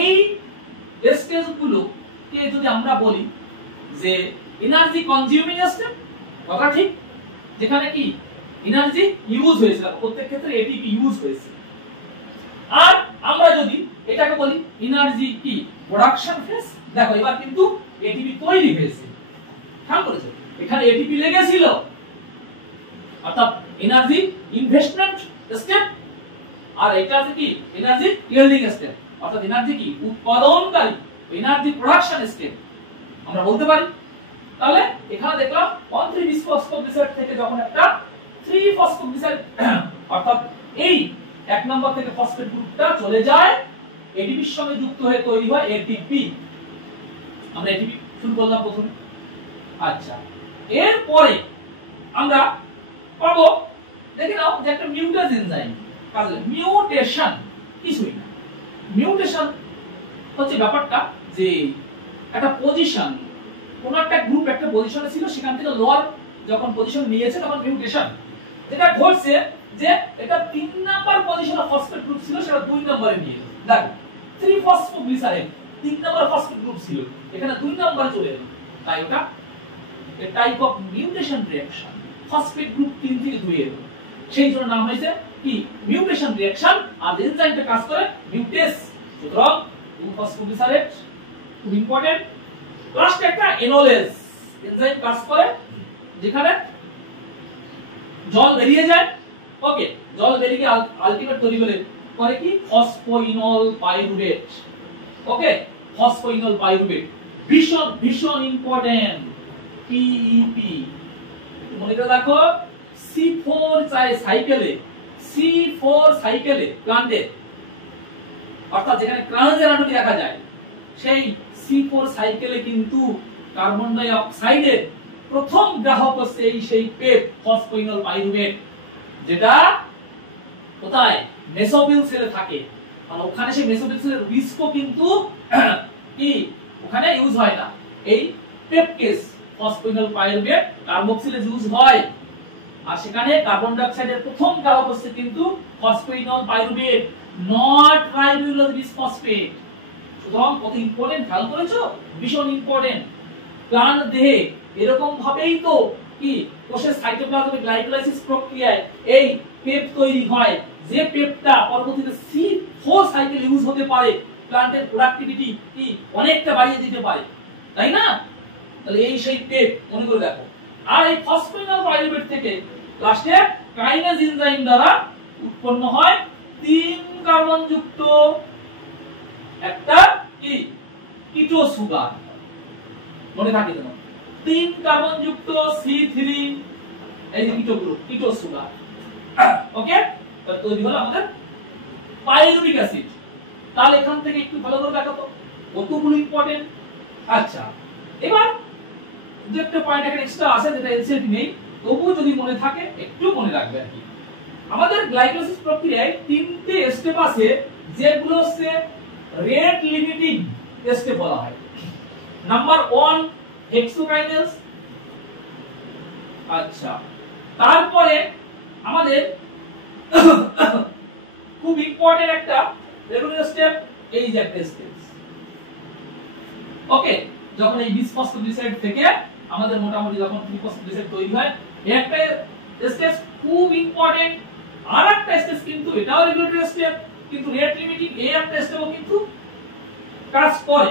এই স্টেজগুলোকে যদি আমরা বলি যে এনার্জি কনজিউমিং স্টেপ, কথা ঠিক, যেখানে কি এনার্জি ইউজ হয়েছে, প্রত্যেক ক্ষেত্রে এটিপি ইউজ হয়েছে। আর আমরা যদি এটাকে বলি এনার্জি কি প্রোডাকশন ফেজ, দেখো এবার কিন্তু এটিপি তৈরি হয়েছে। খেয়াল করেছো, এখানে এটিপি লেগেছিল, অর্থাৎ এনার্জি ইনভেস্টমেন্ট স্টেপ, আর এটা আছে কি এনার্জি ইয়েল্ডিং স্টেপ, অর্থাৎ এনার্জি কি উৎপাদনকারী, এনার্জি প্রোডাকশন স্টেপ আমরা বলতে পারি। তাহলে এখানে দেখলাম 1,3-বিসফসফোগ্লিসারাইড থেকে যখন একটা 3-ফসফোগ্লিসারাইড অর্থাৎ এই 1 নম্বর থেকে ফসফেট গ্রুপটা চলে যায়, এটিপির সঙ্গে যুক্ত হয়ে তৈরি হয় এটিপি। আমরা এটিপি শুরু করলাম প্রথমে। আচ্ছা, এরপরে আমরা পাবো, দেখে নাও যে একটা মিউটেজ এনজাইম কাজ। মিউটেশন কিছুই না, মিউটেশন হচ্ছে ব্যাপারটা যে একটা পজিশন, কোন একটা গ্রুপ একটা পজিশনে ছিল, সেখান থেকে লোয়ার যখন পজিশন নিয়েছে তখন মিউটেশন। যেটা ঘটছে যে এটা 3 নাম্বার পজিশনে ফসফেট গ্রুপ ছিল, সেটা 2 নম্বরে নিয়ে এলো। দেখো 3-ফসফোগ্লিসারাইড 3 নম্বর ফসফেট গ্রুপ ছিল, এখানে 2 নম্বরে চলে এলো, তাই ওটা a type of mutation reaction. Phosphate group 3 থেকে 2 এলো, সেই জন্য নাম হয়েছে কি মিউটেশন রিঅ্যাকশন। আর এনজাইমটা কাজ করে মিউটেস। সুতরাং 2-ফসফোগ্লিসারাইড খুব ইম্পর্টেন্ট। লাস্ট একটা এনোলেজ এনজাইম কাজ করে, যেখানে জল বেরিয়ে যায়। ওকে, জল বেরিয়ে গিয়ে আলটিমেট তৈরি করে কি ফসফোইনল পাইরুভেট। ওকে, ফসফোইনল পাইরুভেট ভীষণ ভীষণ ইম্পর্টেন্ট। পিইপি মনে করে দেখো, C4 সাইকেলে প্লান্টে, অর্থাৎ যেখানে ক্রাঞ্চ অ্যানাটমি দেখা যায়, সেই C4 সাইকেলে কিন্তু কার্বন ডাই অক্সাইডের প্রথম গ্রাহক হচ্ছে এই সেই পেপ ফসফোইনল পাইরুভেট, যেটা কোথায় মেসোফিল সেলে থাকে। আর ওখানে সেই মেসোফিল সেলের রিস্কও কিন্তু কি ওখানে ইউজ হয় না। এই পেপকেস ফসফিনল পাইরুভেট কার্বক্সিলেজ ইউজ হয়, আর সেখানে কার্বন ডাই অক্সাইডের প্রথম কারক হচ্ছে কিন্তু ফসফিনল পাইরুভেট, নট ট্রাইবিউলাস বিসফসফেট। সুতরাং কত ইম্পর্টেন্ট, খেয়াল করেছো? ভীষণ ইম্পর্টেন্ট। প্লান্ট দেহে এরকম ভাবেই তো কি কোষের সাইটোপ্লাজমিক গ্লাইকোলাইসিস প্রক্রিয়ায় এই পেপ তৈরি হয়, যে পেপটা পরবর্তীতে C4 সাইকেল ইউজ হতে পারে, প্লান্টের প্রোডাক্টিভিটি কি অনেকটা বাড়িয়ে দিতে পারে, তাই না? তাহলে এই সেই পেপ মনে করে দেখো। আর এই ফসফিনল পাইরুভেট থেকে লাস্টে কাইনেজ এনজাইম দ্বারা উৎপন্ন হয় 3 কার্বন যুক্ত একটা কি কিটো সুগার, মনে থাকে যেন 3 কার্বন যুক্ত C3 এই যে কিটো গ্রুপ, কিটো সুগার। ওকে, তাহলে তৈরি হলো আমাদের পাইরুভিক অ্যাসিড। তাহলে এখান থেকে একটু ভালো করে দেখো তো কতগুলো ইম্পর্টেন্ট। আচ্ছা, এবার দু একটা পয়েন্ট এখানে এক্সট্রা আছে যেটা এনসিইআরটি নেই, তবুও যদি মনে থাকে একটু মনে রাখবে আর কি। আমাদের গ্লাইকোলাইসিস প্রক্রিয়ায় 3টে স্টেপ আছে, যেগুলো হচ্ছে রেট লিমিটিং স্টেপ বলা হয়। Number 1 hexokinase. আচ্ছা, তারপরে আমাদের খুব ইম্পর্টেন্ট একটা রেগুলার স্টেপ, এই যে একটা স্টেপ। ওকে, যখন এই বিসফসফোগ্লিসাইড থেকে আমাদের মোটামুটি যখন ট্রিফসফোগ্লিসাইড তৈরি হয়, একটা স্টেপ খুব ইম্পর্টেন্ট। আর একটা স্টেপ কিন্তু এটাও রেগুলেটরি স্টেপ, কিন্তু রেট লিমিটিং এই একটা স্টেপও কিন্তু কাজ করে।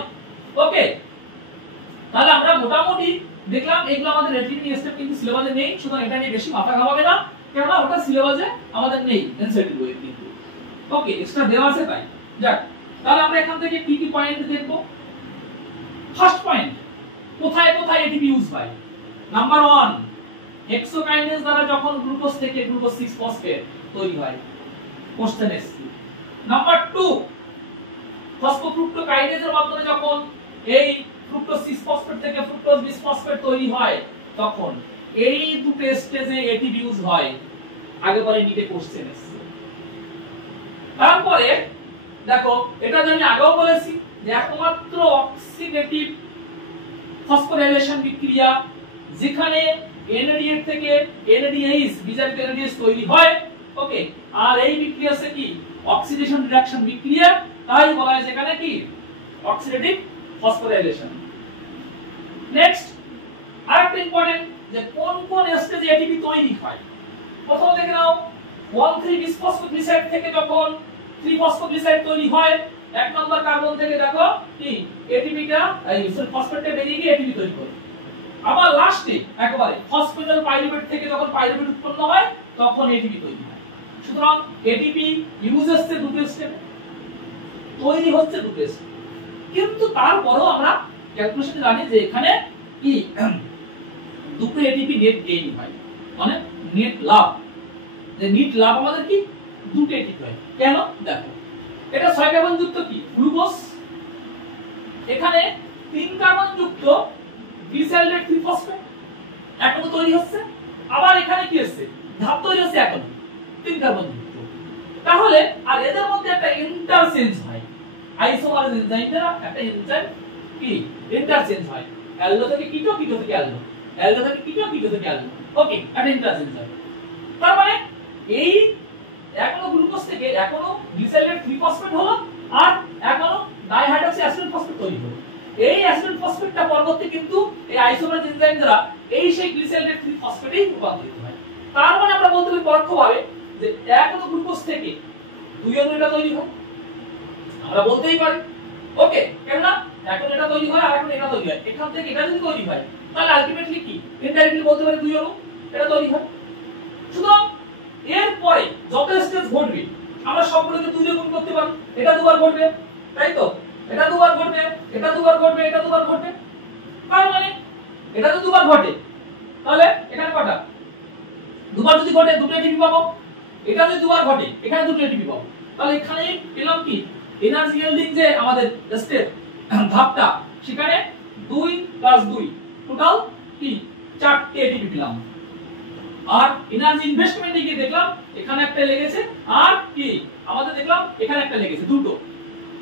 ওকে, তাহলে আমরা মোটামুটি দেখলাম এগুলো আমাদের রেট লিমিটিং স্টেপ কিন্তু সিলেবাসে নেই, সুতরাং এটা নিয়ে বেশি মাথা ঘামাবে না, কেননা ওটা সিলেবাসে আমাদের নেই এনসিইআরটি বইয়ে কিন্তু। ওকে, এক্সট্রা দেওয়া আছে তাই। যাক, তাহলে আমরা এখান থেকে কি কি পয়েন্ট দেখব। ফার্স্ট পয়েন্ট, কোথায় কোথায় এটিপি ইউজ হয়। নাম্বার 1 হেক্সোকাইনেজ দ্বারা যখন গ্লুকোজ থেকে গ্লুকোজ 6 ফসফেট তৈরি হয়, কোশ্চেন এসছে। নাম্বার 2 ফসফোফ্রুক্টোকাইনেজের মাধ্যমে যখন এই ফ্রুক্টোজ 6 ফসফেট থেকে ফ্রুক্টোজ বিসফসফেট তৈরি হয়, তখন এই দুটো স্টেজে এটিপি ইউজ হয়। আগে পরে নিতে কোশ্চেন এসছে। তারপরে দেখো, এটা আমি আগেও বলেছি যে একমাত্র অক্সিডেটিভ ফসফোরাইলেশন বিক্রিয়া যেখানে NADH থেকে NADH বিজারিত NADH তৈরি হয়। ওকে, আর এই বিক্রিয়া হচ্ছে কি অক্সিডেশন রিডাকশন বিক্রিয়া, তাই বলা হয় সেখানে কি অক্সিডেটিভ ফসফোরাইলেশন। নেক্সট আরেকটা ইম্পর্টেন্ট, যে কোন কোন স্টেজে এটিপি তৈরি হয়। প্রথম দেখে নাও 1,3 বিসফসফোগ্লিসাইড থেকে যখন 3 ফসফোগ্লিসাইড তৈরি হয়, এক নম্বর কার্বন থেকে দেখো কি এটিপিটা এই ফসফেটটা বেরিয়ে গিয়ে এটিপি তৈরি করে। আবার লাস্টে একবারে ফসফিনল পাইরুভেট থেকে যখন পাইরুভেট উৎপন্ন হয়, তখন এটিপি তৈরি হয়। সুতরাং এটিপি ইউজ হচ্ছে দুটো স্টেপে, তৈরি হচ্ছে দুটো স্টেপে, কিন্তু তারপরেও আমরা ক্যালকুলেশনে জানি যে এখানে কি দুটো এটিপি নেট গেইন হয়, মানে নেট লাভ। যে নেট লাভ আমাদের কি দুটো এটিপি হয়। কেন দেখো, এটা 6 কার্বন যুক্ত কি গ্লুকোজ, এখানে 3 কার্বন যুক্ত গ্লিসাইলেট 3 ফসফেট এখনো তৈরি হচ্ছে। আবার এখানে কি হচ্ছে ধাপ তৈরি হচ্ছে এখনো 3 কার্বন যুক্ত। তাহলে আর এদের মধ্যে একটা ইন্টারচেঞ্জ হয়, আইসোমারেজ এনজাইম দ্বারা একটা এনজাইম কি ইন্টারচেঞ্জ হয়, অ্যালডো থেকে কিটো, কিটো থেকে অ্যালডো, অ্যালডো থেকে কিটো, কিটো থেকে অ্যালডো। ওকে, একটা ইন্টারচেঞ্জ হয়। তার মানে এই এখনো গ্লুকোজ থেকে এখনো গ্লিসাইলেট 3 ফসফেট হলো, আর এখনো ডাইহাইড্রক্সি অ্যাসিড ফসফেট তৈরি হলো। এই অ্যাসিড ফসফেটটা পরবর্তী কিন্তু এই আইসোমারেজ এনজাইম দ্বারা এই সেই গ্লিসাইলেট 3 ফসফেটেই রূপান্তরিত হয়। তার মানে আমরা বলতে পারি পরোক্ষভাবে যে এখনো গ্লুকোজ থেকে 2 অণু এটা তৈরি হয়, আমরা বলতেই পারি। ওকে, কেন না এখন এটা তৈরি হয় আর এখন এটা তৈরি হয়, এখান থেকে এটা যদি তৈরি হয় তাহলে আলটিমেটলি কি ইনডাইরেক্টলি বলতে পারি 2 অণু এটা তৈরি হয়। সুতরাং এরপরে যত স্টেজ ঘটবে আমরা সবগুলোকে 2 দিয়ে গুণ করতে পারি। এটা দুবার ঘটবে, তাই তো, এটা দুবার ঘটবে, এটা দুবার ঘটবে, এটা দুবার ঘটবে। তার মানে এটা তো দুবার ঘটে, তাহলে এখানে কটা দুবার যদি ঘটে দুটো এটিপি পাবো। এটা যদি দুবার ঘটে এখানে দুটো এটিপি পাবো। তাহলে এখানে পেলাম কি এনার্জি ইয়েল্ডিং যে আমাদের স্টেপ ধাপটা, সেখানে 2 + 2 টোটাল কি 4টে এটিপি পেলাম। আর এনার্জি ইনভেস্টমেন্টে গিয়ে দেখলাম এখানে একটা লেগেছে, আর কি আমাদের দেখলাম এখানে একটা লেগেছে, দুটো।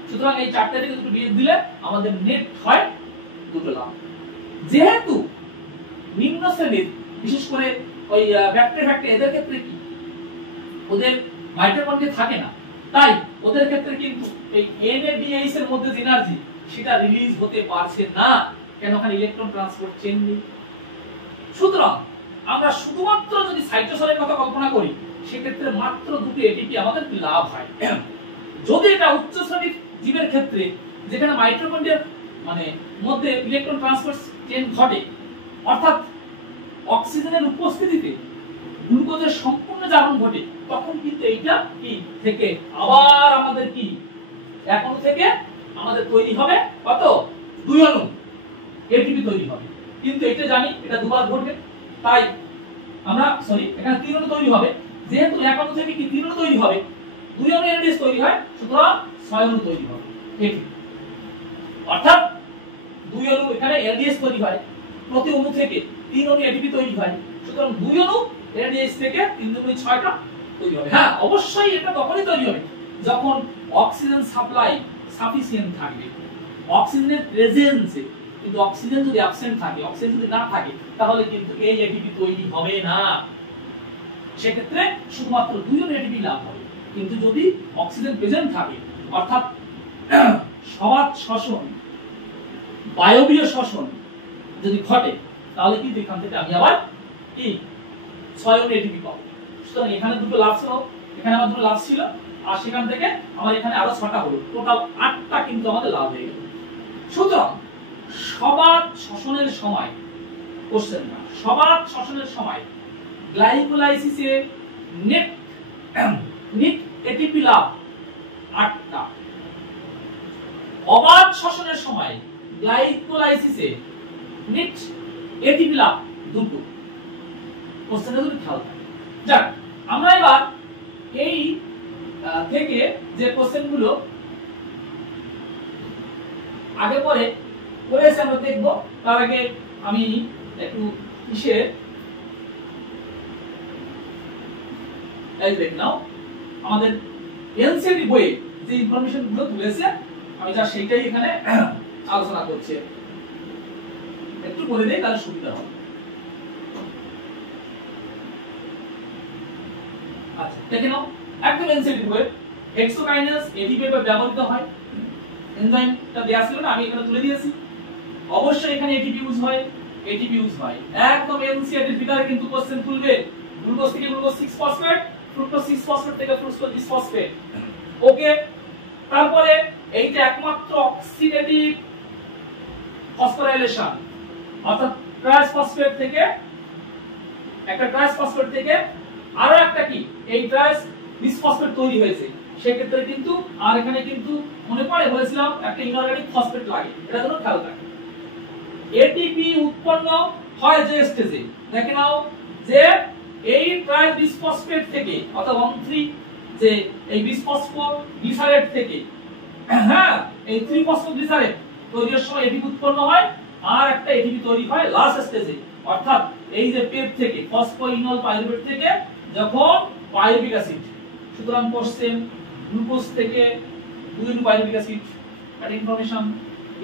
সুতরাং এই 4টে থেকে দুটো বিয়োগ দিলে আমাদের নেট হয় দুটো লাভ। যেহেতু নিম্ন শ্রেণীর বিশেষ করে ওই ব্যাকটেরিয়া এদের ক্ষেত্রে কি ওদের মাইটোকন্ড্রিয়া থাকে না, তাই ওদের ক্ষেত্রে কিন্তু এই NADH এর মধ্যে যে এনার্জি সেটা রিলিজ হতে পারছে না, কেন? ওখানে ইলেকট্রন ট্রান্সপোর্ট চেইন নেই। সুতরাং আমরা শুধুমাত্র যদি সাইটোসলের কথা কল্পনা করি সেক্ষেত্রে মাত্র দুটো এটিপি আমাদের লাভ হয়। যদি এটা উচ্চ শ্রেণীর জীবের ক্ষেত্রে যেখানে মাইটোকন্ড্রিয়ার মানে মধ্যে ইলেকট্রন ট্রান্সপোর্ট চেইন ঘটে, অর্থাৎ অক্সিজেনের উপস্থিতিতে গ্লুকোজের সম্পূর্ণ জারণ ঘটে, তখন কিন্তু এইটা কি থেকে আবার আমাদের কি এক অণু থেকে আমাদের তৈরি হবে কত? 2 অণু এটিপি তৈরি হবে। কিন্তু এটা জানি এটা দুবার ঘটবে, তাই আমরা এখানে 3 অণু তৈরি হবে। যেহেতু এক অণু থেকে কি 3 অণু তৈরি হবে, 2 অণু এনএডিএস তৈরি হয়, সুতরাং 6 অণু তৈরি হবে এটিপি। অর্থাৎ 2 অণু এখানে এনএডিএস তৈরি হয়, প্রতি অণু থেকে 3 অণু এটিপি তৈরি হয়, সুতরাং 2 অণু এনএডিএস থেকে 3 দুগুণে 6টা তৈরি হবে। হ্যাঁ, অবশ্যই এটা তখনই তৈরি হবে যখন অক্সিজেন সাপ্লাই সাফিসিয়েন্ট থাকবে, অক্সিজেনের প্রেজেন্সে। কিন্তু অক্সিজেন যদি অ্যাবসেন্ট থাকে, অক্সিজেন যদি না থাকে, তাহলে কিন্তু এই এটিপি তৈরি হবে না। সেক্ষেত্রে শুধুমাত্র 2 অণু এটিপি লাভ হবে। কিন্তু যদি অক্সিজেন প্রেজেন্ট থাকে, অর্থাৎ সবাত শ্বসন, বায়বীয় শ্বসন যদি ঘটে, তাহলে কিন্তু এখান থেকে আমি আবার কি 6 অণু এটিপি পাবো। সুতরাং এখানে দুটো লাভ ছিল, এখানে আমার দুটো লাভ ছিল, আর সেখান থেকে আমার এখানে আরো 6টা হলো, টোটাল 8টা কিন্তু আমাদের লাভ হয়ে গেল। সুতরাং সবাত শ্বসনের সময়, কোশ্চেন না, সবাত শ্বসনের সময় গ্লাইকোলাইসিসে নেট এটিপি লাভ 8টা, অবাত শ্বসনের সময় গ্লাইকোলাইসিসে নেট এটিপি লাভ 2টো। কোশ্চেনটা যদি খেয়াল থাকে। যাক, আমরা এবার এই থেকে যে কোশ্চেনগুলো আগে পরে করেছে আমরা দেখব। তার আগে আমি একটু এই দেখ নাও, আমাদের এনসিইআরটি বইয়ে যে ইনফরমেশন গুলো তুলেছে আমি যা সেইটাই এখানে আলোচনা করছি, একটু বলে দেই তাহলে সুবিধা হবে। আচ্ছা, দেখে নাও, একদম এনসিইআরটি বইয়ে হেক্সোকাইনেজ এটিপি ব্যবহৃত হয়। এনজাইমটা দেয়া ছিল না, আমি এখানে তুলে দিয়েছি। অবশ্যই এখানে এটিপি ইউজ হয়, এটিপি ইউজ হয়। একদম এনসিইআরটির ভিতরে কিন্তু কোশ্চেন তুলবে গ্লুকোজ থেকে গ্লুকোজ 6 ফসফেট, ফ্রুক্টোজ 6 ফসফেট থেকে ফ্রুক্টোজ 6 ফসফেট। ওকে, তারপরে এইটা একমাত্র অক্সিডেটিভ ফসফোরাইলেশন, অর্থাৎ ট্রাইস ফসফেট থেকে একটা ট্রাইস ফসফেট থেকে আরো একটা কি এই ট্রাইস বিসফসফেট তৈরি হয়েছে। সেক্ষেত্রে কিন্তু আর এখানে কিন্তু মনে পড়ে বলেছিলাম একটা ইনঅর্গানিক ফসফেট লাগে, এটা যেন খেয়াল রাখে। এটিপি উৎপন্ন হয় যে স্টেজে, দেখে নাও যে এই ট্রাইস বিসফসফেট থেকে অর্থাৎ 1,3 যে এই বিসফসফোগ্লিসারেট থেকে, হ্যাঁ, এই 3 ফসফোগ্লিসারেট তৈরির সময় এটিপি উৎপন্ন হয়, আর একটা এটিপি তৈরি হয় লাস্ট স্টেজে, অর্থাৎ এই যে পেপ থেকে ফসফোইনল পাইরুভেট থেকে যখন পাইরুভিক অ্যাসিড। সুতরাং কোশ্চেন গ্লুকোজ থেকে 2 অণু পাইরুভিক অ্যাসিড, একটা ইনফরমেশন।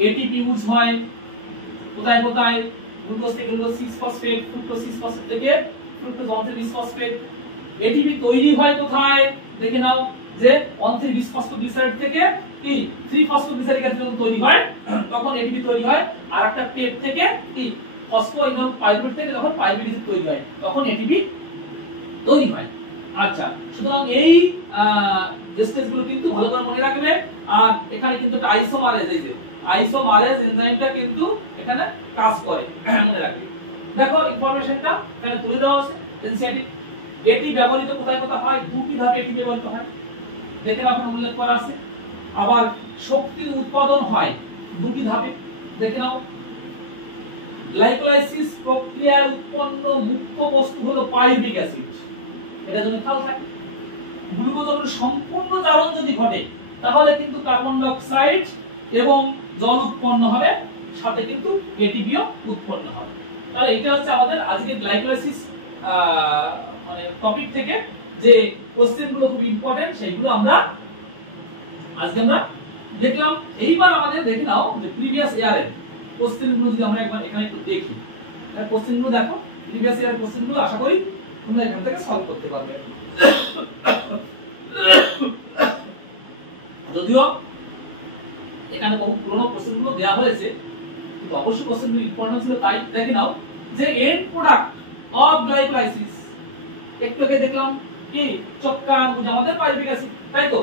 এটিপি ইউজ হয় কোথায় কোথায়? গ্লুকোজ থেকে গ্লুকোজ 6 ফসফেট, ফ্রুক্টোজ 6 ফসফেট থেকে ফ্রুক্টোজ 1,3 ফসফেট। এটিপি তৈরি হয় কোথায়? দেখে নাও যে 1,3 ফসফোগ্লিসারেট থেকে কি 3 ফসফোগ্লিসারিক অ্যাসিড যখন তৈরি হয় তখন এটিপি তৈরি হয়, আর একটা পেপ থেকে কি ফসফোইনল পাইরুভেট থেকে যখন পাইরুভিক অ্যাসিড তৈরি হয় তখন এটিপি তৈরি হয়। আচ্ছা, সুতরাং এই স্টেজগুলো কিন্তু ভালো করে মনে রাখবে। আর এখানে কিন্তু একটা আইসোমারেজ, এই যে আইসোমারেজ এনজাইমটা কিন্তু এখানে কাজ করে, মনে রাখবে। দেখো ইনফরমেশনটা এখানে তুলে দেওয়া আছে এনসিইআরটি। এটি ব্যবহৃত কোথায় কোথায় হয়? 2টি ধাপে এটি ব্যবহৃত হয়, দেখেন আপনার উল্লেখ করা আছে। আবার শক্তি উৎপাদন হয় 2টি ধাপে, দেখে নাও। গ্লাইকোলাইসিস প্রক্রিয়ায় উৎপন্ন মুখ্য বস্তু হলো পাইরুভিক অ্যাসিড, এটা যদি খেয়াল থাকে। গ্লুকোজের সম্পূর্ণ জারণ যদি ঘটে তাহলে কিন্তু কার্বন ডাই অক্সাইড এবং জল উৎপন্ন হবে, সাথে কিন্তু এটিপিও উৎপন্ন হবে। তাহলে এটা হচ্ছে আমাদের আজকে গ্লাইকোলাইসিস মানে টপিক থেকে যে কোশ্চেনগুলো খুব ইম্পর্টেন্ট সেইগুলো আমরা আজকে দেখলাম। এইবার আমাদের দেখে নাও যে প্রিভিয়াস ইয়ারে কোশ্চেনগুলো যদি আমরা একবার এখানে একটু দেখি, তাহলে কোশ্চেনগুলো দেখো, প্রিভিয়াস ইয়ার কোশ্চেনগুলো আশা করি তোমরা এখান থেকে সলভ করতে পারবে। যদিও এখানে বহু পুরনো কোশ্চেনগুলো দেওয়া হয়েছে, কিন্তু অবশ্যই কোশ্চেনগুলো ইম্পর্টেন্ট ছিল, তাই দেখে নাও যে এন্ড প্রোডাক্ট অফ গ্লাইকোলাইসিস, একটু আগে দেখলাম কি চক্কান আমাদের পাইরুভিক অ্যাসিড, তাই তো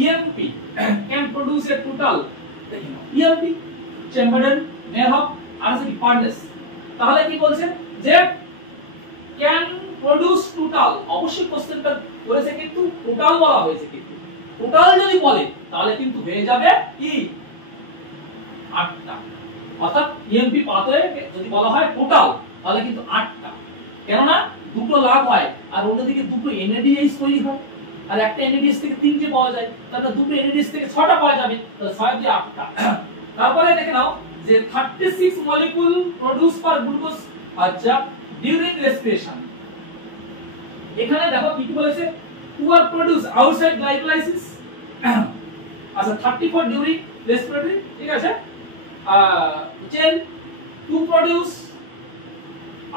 EMP can produce A total, দেখে নাও ইএমপি চেম্বারডেন মেহক আর আছে কি পার্নেস, তাহলে কি বলছেন যে ক্যান প্রোডিউস টোটাল, অবশ্যই কোশ্চেনটা করেছে কিন্তু টোটাল বলা হয়েছে, কিন্তু টোটাল যদি বলে তাহলে কিন্তু হয়ে যাবে কি 8টা, অর্থাৎ ইএমপি পাথওয়ে যদি বলা হয় টোটাল তাহলে কিন্তু 8টা, কেননা দুটো লাভ হয় আর অন্যদিকে দুটো এনএডিএইচ তৈরি হয়, আর একটা এনএডিএইচ থেকে 3টে পাওয়া যায়, তাহলে দুটো এনএডিএইচ থেকে 6টা পাওয়া যাবে, তাহলে 6 দিয়ে 8টা। তারপরে দেখে নাও যে 36 মলিকিউল প্রোডিউস পার গ্লুকোজ আচ্ছা ডিউরিং রেসপিরেশন, এখানে দেখো কি বলেছে two are produce outside glycolysis, আচ্ছা 34 ডিউরিং রেসপিরেটরি, ঠিক আছে, chain to produce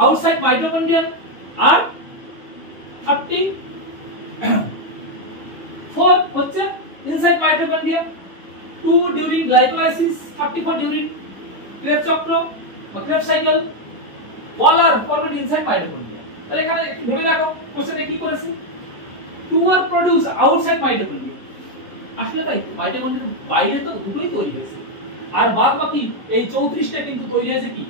outside mitochondria আর 34 হচ্ছে inside mitochondria, 2 during glycolysis, 34 during Krebs চক্র বা Krebs cycle, all are formed inside mitochondria. তাহলে এখানে ভেবে দেখো কোশ্চেনে কি করেছে, 2 আর প্রোডিউস আউটসাইড মাইটোকন্ড্রিয়া, আসলে তাই মাইটোকন্ড্রিয়ার বাইরে তো দুটোই তৈরি হয়েছে, আর বাদ বাকি এই 34টা কিন্তু তৈরি হয়েছে কি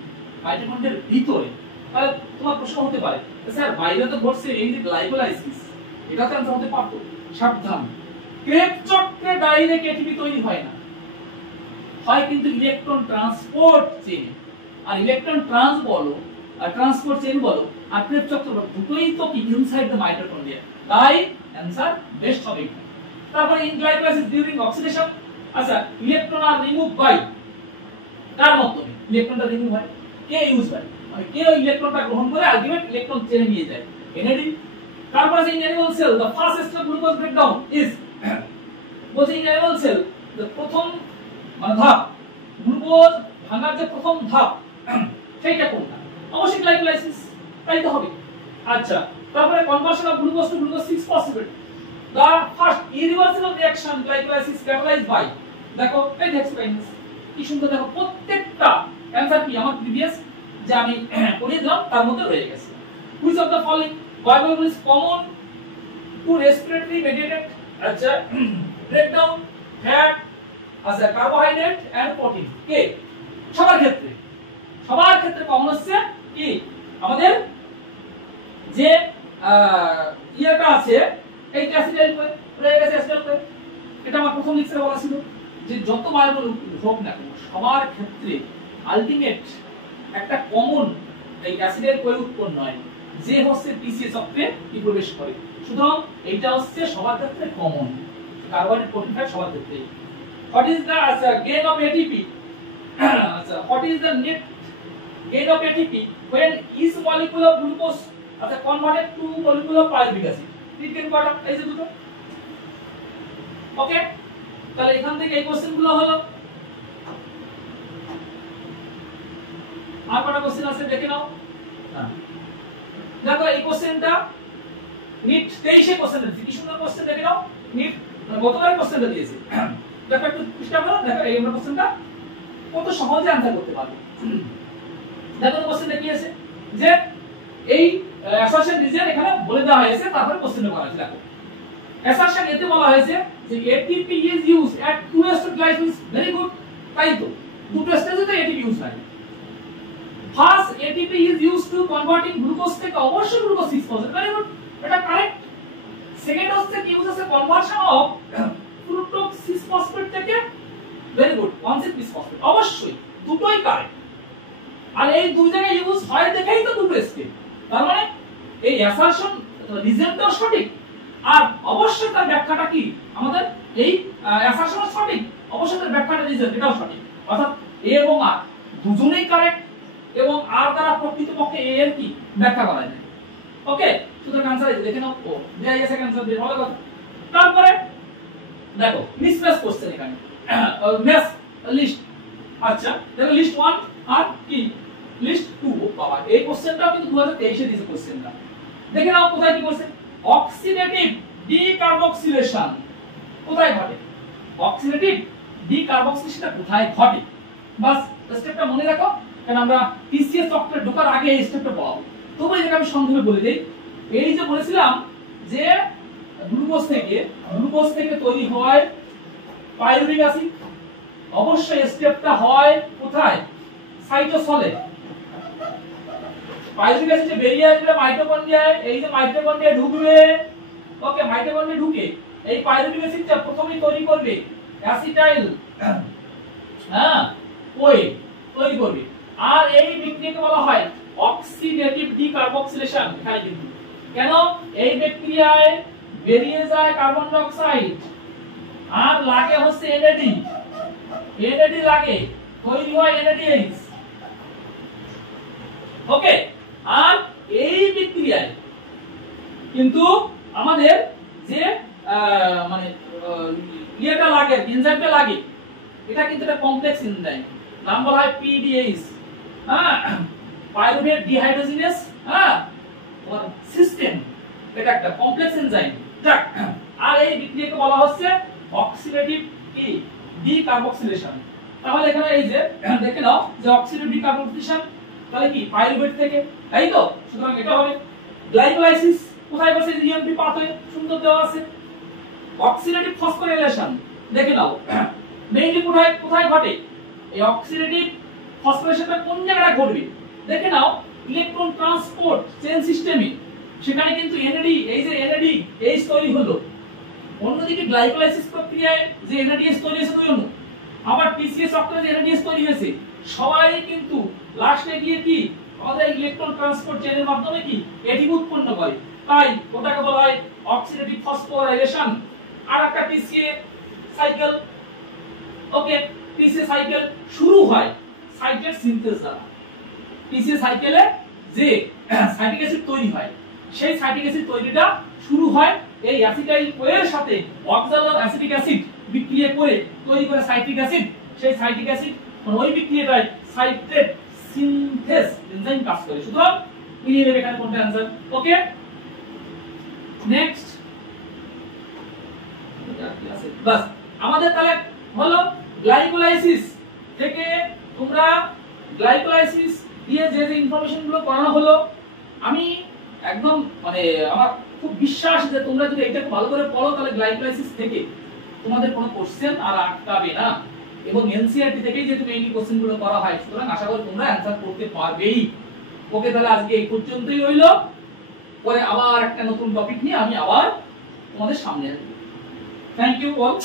মাইটোকন্ড্রিয়ার ভিতরে। তাহলে তোমার প্রশ্ন হতে পারে স্যার বাইরে তো ঘটছে এই যে গ্লাইকোলাইসিস, এটা তো आंसर হতে পারতো, সাবধান ক্রেবস চক্রে ডাইরেক্ট এটিপি তৈরি হয় না, হয় কিন্তু ইলেকট্রন ট্রান্সপোর্ট চেইন, আর ইলেকট্রন ট্রান্স বলো আর ট্রান্সপোর্ট চেইন বলো আর ক্রেবস চক্র দুটোই তো কি ইনসাইড দ্য মাইটোকন্ড্রিয়া, তাই आंसर বেস্ট হবে। তারপরে ইন গ্লাইকোলাইসিস ডিউরিং অক্সিডেশন, আচ্ছা ইলেকট্রন আর রিমুভ বাই কার মাধ্যমে, ইলেকট্রনটা রিমুভ হয় কে ইউজ হয়, মানে কে ওই ইলেকট্রনটা গ্রহণ করে আলটিমেট ইলেকট্রন চেনে নিয়ে যায় এনএডি। তারপরে in animal cell the first step glucose breakdown is, বলছে ইন অ্যানিমাল সেল প্রথম মানে ধাপ গ্লুকোজ ভাঙার যে প্রথম ধাপ সেইটা কোনটা, অবশ্যই গ্লাইকোলাইসিস, তাই তো হবে। আচ্ছা তারপরে conversion of glucose to glucose 6 possible, the first irreversible reaction glycolysis catalysed by, দেখো এই হেক্সোকাইনেজ কি সুন্দর, দেখো প্রত্যেকটা आंसर কি আমার প্রিভিয়াস যে আমি পড়িয়ে দিলাম তার মধ্যে রয়ে গেছে। Which of the following biomolecule is common to respiratory mediated, আচ্ছা ব্রেকডাউন ফ্যাট, আচ্ছা কার্বোহাইড্রেট এন্ড প্রোটিন, কে সবার ক্ষেত্রে কমন হচ্ছে কি আমাদের যে ইয়েটা আছে এই অ্যাসিটাইল কোয়ে রয়ে গেছে, অ্যাসিটাইল কোয়ে, এটা আমার প্রথম লেকচারে বলা ছিল যে যত বায়োমলিকুল হোক না কেন সবার ক্ষেত্রে আলটিমেট একটা কমন এই অ্যাসিডের কোয়ে উৎপন্ন হয়, যে হচ্ছে পিসিএ চক্রে কি প্রবেশ করে, সুতরাং এইটা হচ্ছে সবার ক্ষেত্রে কমন, কার্বোহাইড্রেট প্রোটিন ফ্যাট সবার ক্ষেত্রে। হোয়াট ইজ দ্য আচ্ছা গেইন অফ এটিপি, আচ্ছা what is the net gain of ATP when each molecule of glucose আচ্ছা converted to molecule of pyruvic acid, তিন কোয়ার্টার এই যে দুটো, ওকে। তাহলে এখান থেকে এই কোশ্চেনগুলো হলো, আর কটা কোশ্চেন আছে দেখে নাও। দেখো এই কোশ্চেনটা নিট 23 এ কোশ্চেন দিয়েছে, কি সুন্দর কোশ্চেন দেখে নাও, নিট গতবারের কোশ্চেনটা দিয়েছে, দেখো একটু চেষ্টা করো, দেখো এই আমরা কোশ্চেনটা কত সহজে आंसर করতে পারবো। দেখো কোশ্চেনটা কি আছে যে এই অ্যাসারশন রিজন এখানে বলে দেওয়া হয়েছে, তারপরে কোশ্চেনটা করা হয়েছে। দেখো অ্যাসারশন এতে বলা হয়েছে যে ATP is used at 2 glycolysis, very good, তাই তো দুটো স্টেজে তো ATP ইউজ হয়। First ATP is used to converting glucose থেকে অবশ্যই গ্লুকোজ 6%, very good, এটা কারেক্ট। সেকেন্ড হচ্ছে কি ইউজ আছে কনভার্সন অফ ফ্রুক্টোজ 6-phosphate থেকে, very good, 1,6-bisphosphate, অবশ্যই দুটোই কারেক্ট। আর এই দুই জায়গায় ইউজ হয় দেখেই তো দুটো স্টেপ, তার মানে এই অ্যাসারশন রিজনটাও সঠিক, আর অবশ্যই তার ব্যাখ্যাটা কি আমাদের এই অ্যাসারশন সঠিক, অবশ্যই তার ব্যাখ্যাটা রিজন এটাও সঠিক, অর্থাৎ এ এবং আর দুজনেই কারেক্ট, এবং আর দ্বারা প্রকৃতপক্ষে এ এর কি ব্যাখ্যা করা যায়, ওকে। সুতরাং आंसर এই দেখে নাও, ও দেয়া গেছে आंसर বের ভালো কথা। তারপরে দেখো মিসম্যাচ কোশ্চেন এখানে ম্যাচ লিস্ট, আচ্ছা দেখো লিস্ট 1 আর কি লিস্ট 2 বাবা এই কোশ্চেনটাও কিন্তু 2023 এ দিয়েছে কোশ্চেনটা দেখে নাও কোথায় কি করছে অক্সিডেটিভ ডিকার্বক্সিলেশন কোথায় ঘটে অক্সিডেটিভ ডিকার্বক্সিলেশনটা কোথায় ঘটে বাস স্টেপটা মনে রাখো কারণ আমরা টিসিএস সফটওয়্যার ঢোকার আগে এই স্টেপটা পড়াবো তবু এটাকে আমি সংক্ষেপে বলে দেই এই যে বলেছিলাম যে গ্লুকোজ থেকে তৈরি হয় পাইরুভিক অ্যাসিড অবশ্যই স্টেপটা হয় কোথায় সাইটোসলে পাইরুভিক অ্যাসিড বেরিয়ে আসবে মাইটোকন্ড্রিয়ায় এই যে মাইটোকন্ড্রিয়া ঢুকবে ওকে মাইটোকন্ড্রিয়া ঢুকে এই পাইরুভিক অ্যাসিডটা প্রথমেই তৈরি করবে অ্যাসিটাইল হ্যাঁ ওই তৈরি করবে আর এই বিক্রিয়াকে বলা হয় অক্সিডেটিভ ডিকার্বক্সিলেশন এখানে কিন্তু কেন এই ব্যাকটেরিয়ায় বেরিয়ে যায় কার্বন ডাই অক্সাইড আর লাগে হচ্ছে এনএডি লাগে তৈরি হয় এনএডিএইচ ওকে আর এই বিক্রিয়ায় কিন্তু আমাদের যে মানে ইয়েটা লাগে এনজাইমটা লাগে এটা কিন্তু একটা কমপ্লেক্স এনজাইম নাম বলা হয় পিডিএইচ হ্যাঁ পাইরুভেট ডিহাইড্রোজিনেস হ্যাঁ তোমার সিস্টেম এটা একটা কমপ্লেক্স এনজাইম যাক আর এই বিক্রিয়াকে বলা হচ্ছে অক্সিডেটিভ কি ডিকার্বক্সিলেশন তাহলে এখানে এই যে দেখে নাও যে অক্সিডেটিভ ডিকার্বক্সিলেশন তাহলে কি পাইরুভেট থেকে তাই তো সুতরাং এটা হবে গ্লাইকোলাইসিস কোথায় বসে জিএমপি পাথওয়ে সুন্দর দেওয়া আছে অক্সিডেটিভ ফসফোরাইলেশন দেখে নাও মেইনলি কোথায় ঘটে এই অক্সিডেটিভ ফসফোরাইলেশনটা কোন জায়গায় ঘটবে দেখে নাও ইলেকট্রন ট্রান্সপোর্ট চেইন সিস্টেমে সেখানে কিন্তু এনএডি এই যে এনএডি এইচ তৈরি হলো অন্যদিকে গ্লাইকোলাইসিস প্রক্রিয়ায় যে এনএডিএস তৈরি হয়েছে দুই অণু আবার টিসিএস সফটওয়্যারে যে এনএডিএস তৈরি হয়েছে সবাই কিন্তু লাস্টে গিয়ে কি আমাদের ইলেকট্রন ট্রান্সপোর্ট চেইনের মাধ্যমে কি এটিপি উৎপন্ন করে তাই ওটাকে বলা হয় অক্সিডেটিভ ফসফোরাইলেশন আর একটা টিসিএ সাইকেল ওকে টিসিএ সাইকেল শুরু হয় সাইটের সিনথেস দ্বারা টিসিএ সাইকেলে যে সাইটিক অ্যাসিড তৈরি হয় সেই সাইটিক অ্যাসিড তৈরিটা শুরু হয় এই অ্যাসিটাইল কোয়ের সাথে অক্সালো অ্যাসিটিক অ্যাসিড বিক্রিয়া করে তৈরি করে সাইট্রিক অ্যাসিড সেই সাইট্রিক অ্যাসিড ওই বিক্রিয়াটায় সাইট্রেট সিনথেস এনজাইম কাজ করে সুতরাং মিলিয়ে নেবে এখানে কোনটা आंसर ওকে নেক্সট বাস আমাদের তাহলে হলো গ্লাইকোলাইসিস থেকে তোমরা গ্লাইকোলাইসিস দিয়ে যে যে ইনফরমেশন গুলো করানো হলো আমি একদম মানে আমার খুব বিশ্বাস যে তোমরা যদি এটা ভালো করে পড়ো তাহলে গ্লাইকোলাইসিস থেকে তোমাদের কোনো কোশ্চেন আর আটকাবে না এবং এনসিইআরটি থেকেই যেহেতু মেইনলি কোশ্চেন গুলো করা হয় সুতরাং আশা করি তোমরা অ্যানসার করতে পারবেই ওকে তাহলে আজকে এই পর্যন্তই হইলো পরে আবার একটা নতুন টপিক নিয়ে আমি আবার তোমাদের সামনে আসব থ্যাংক ইউ অল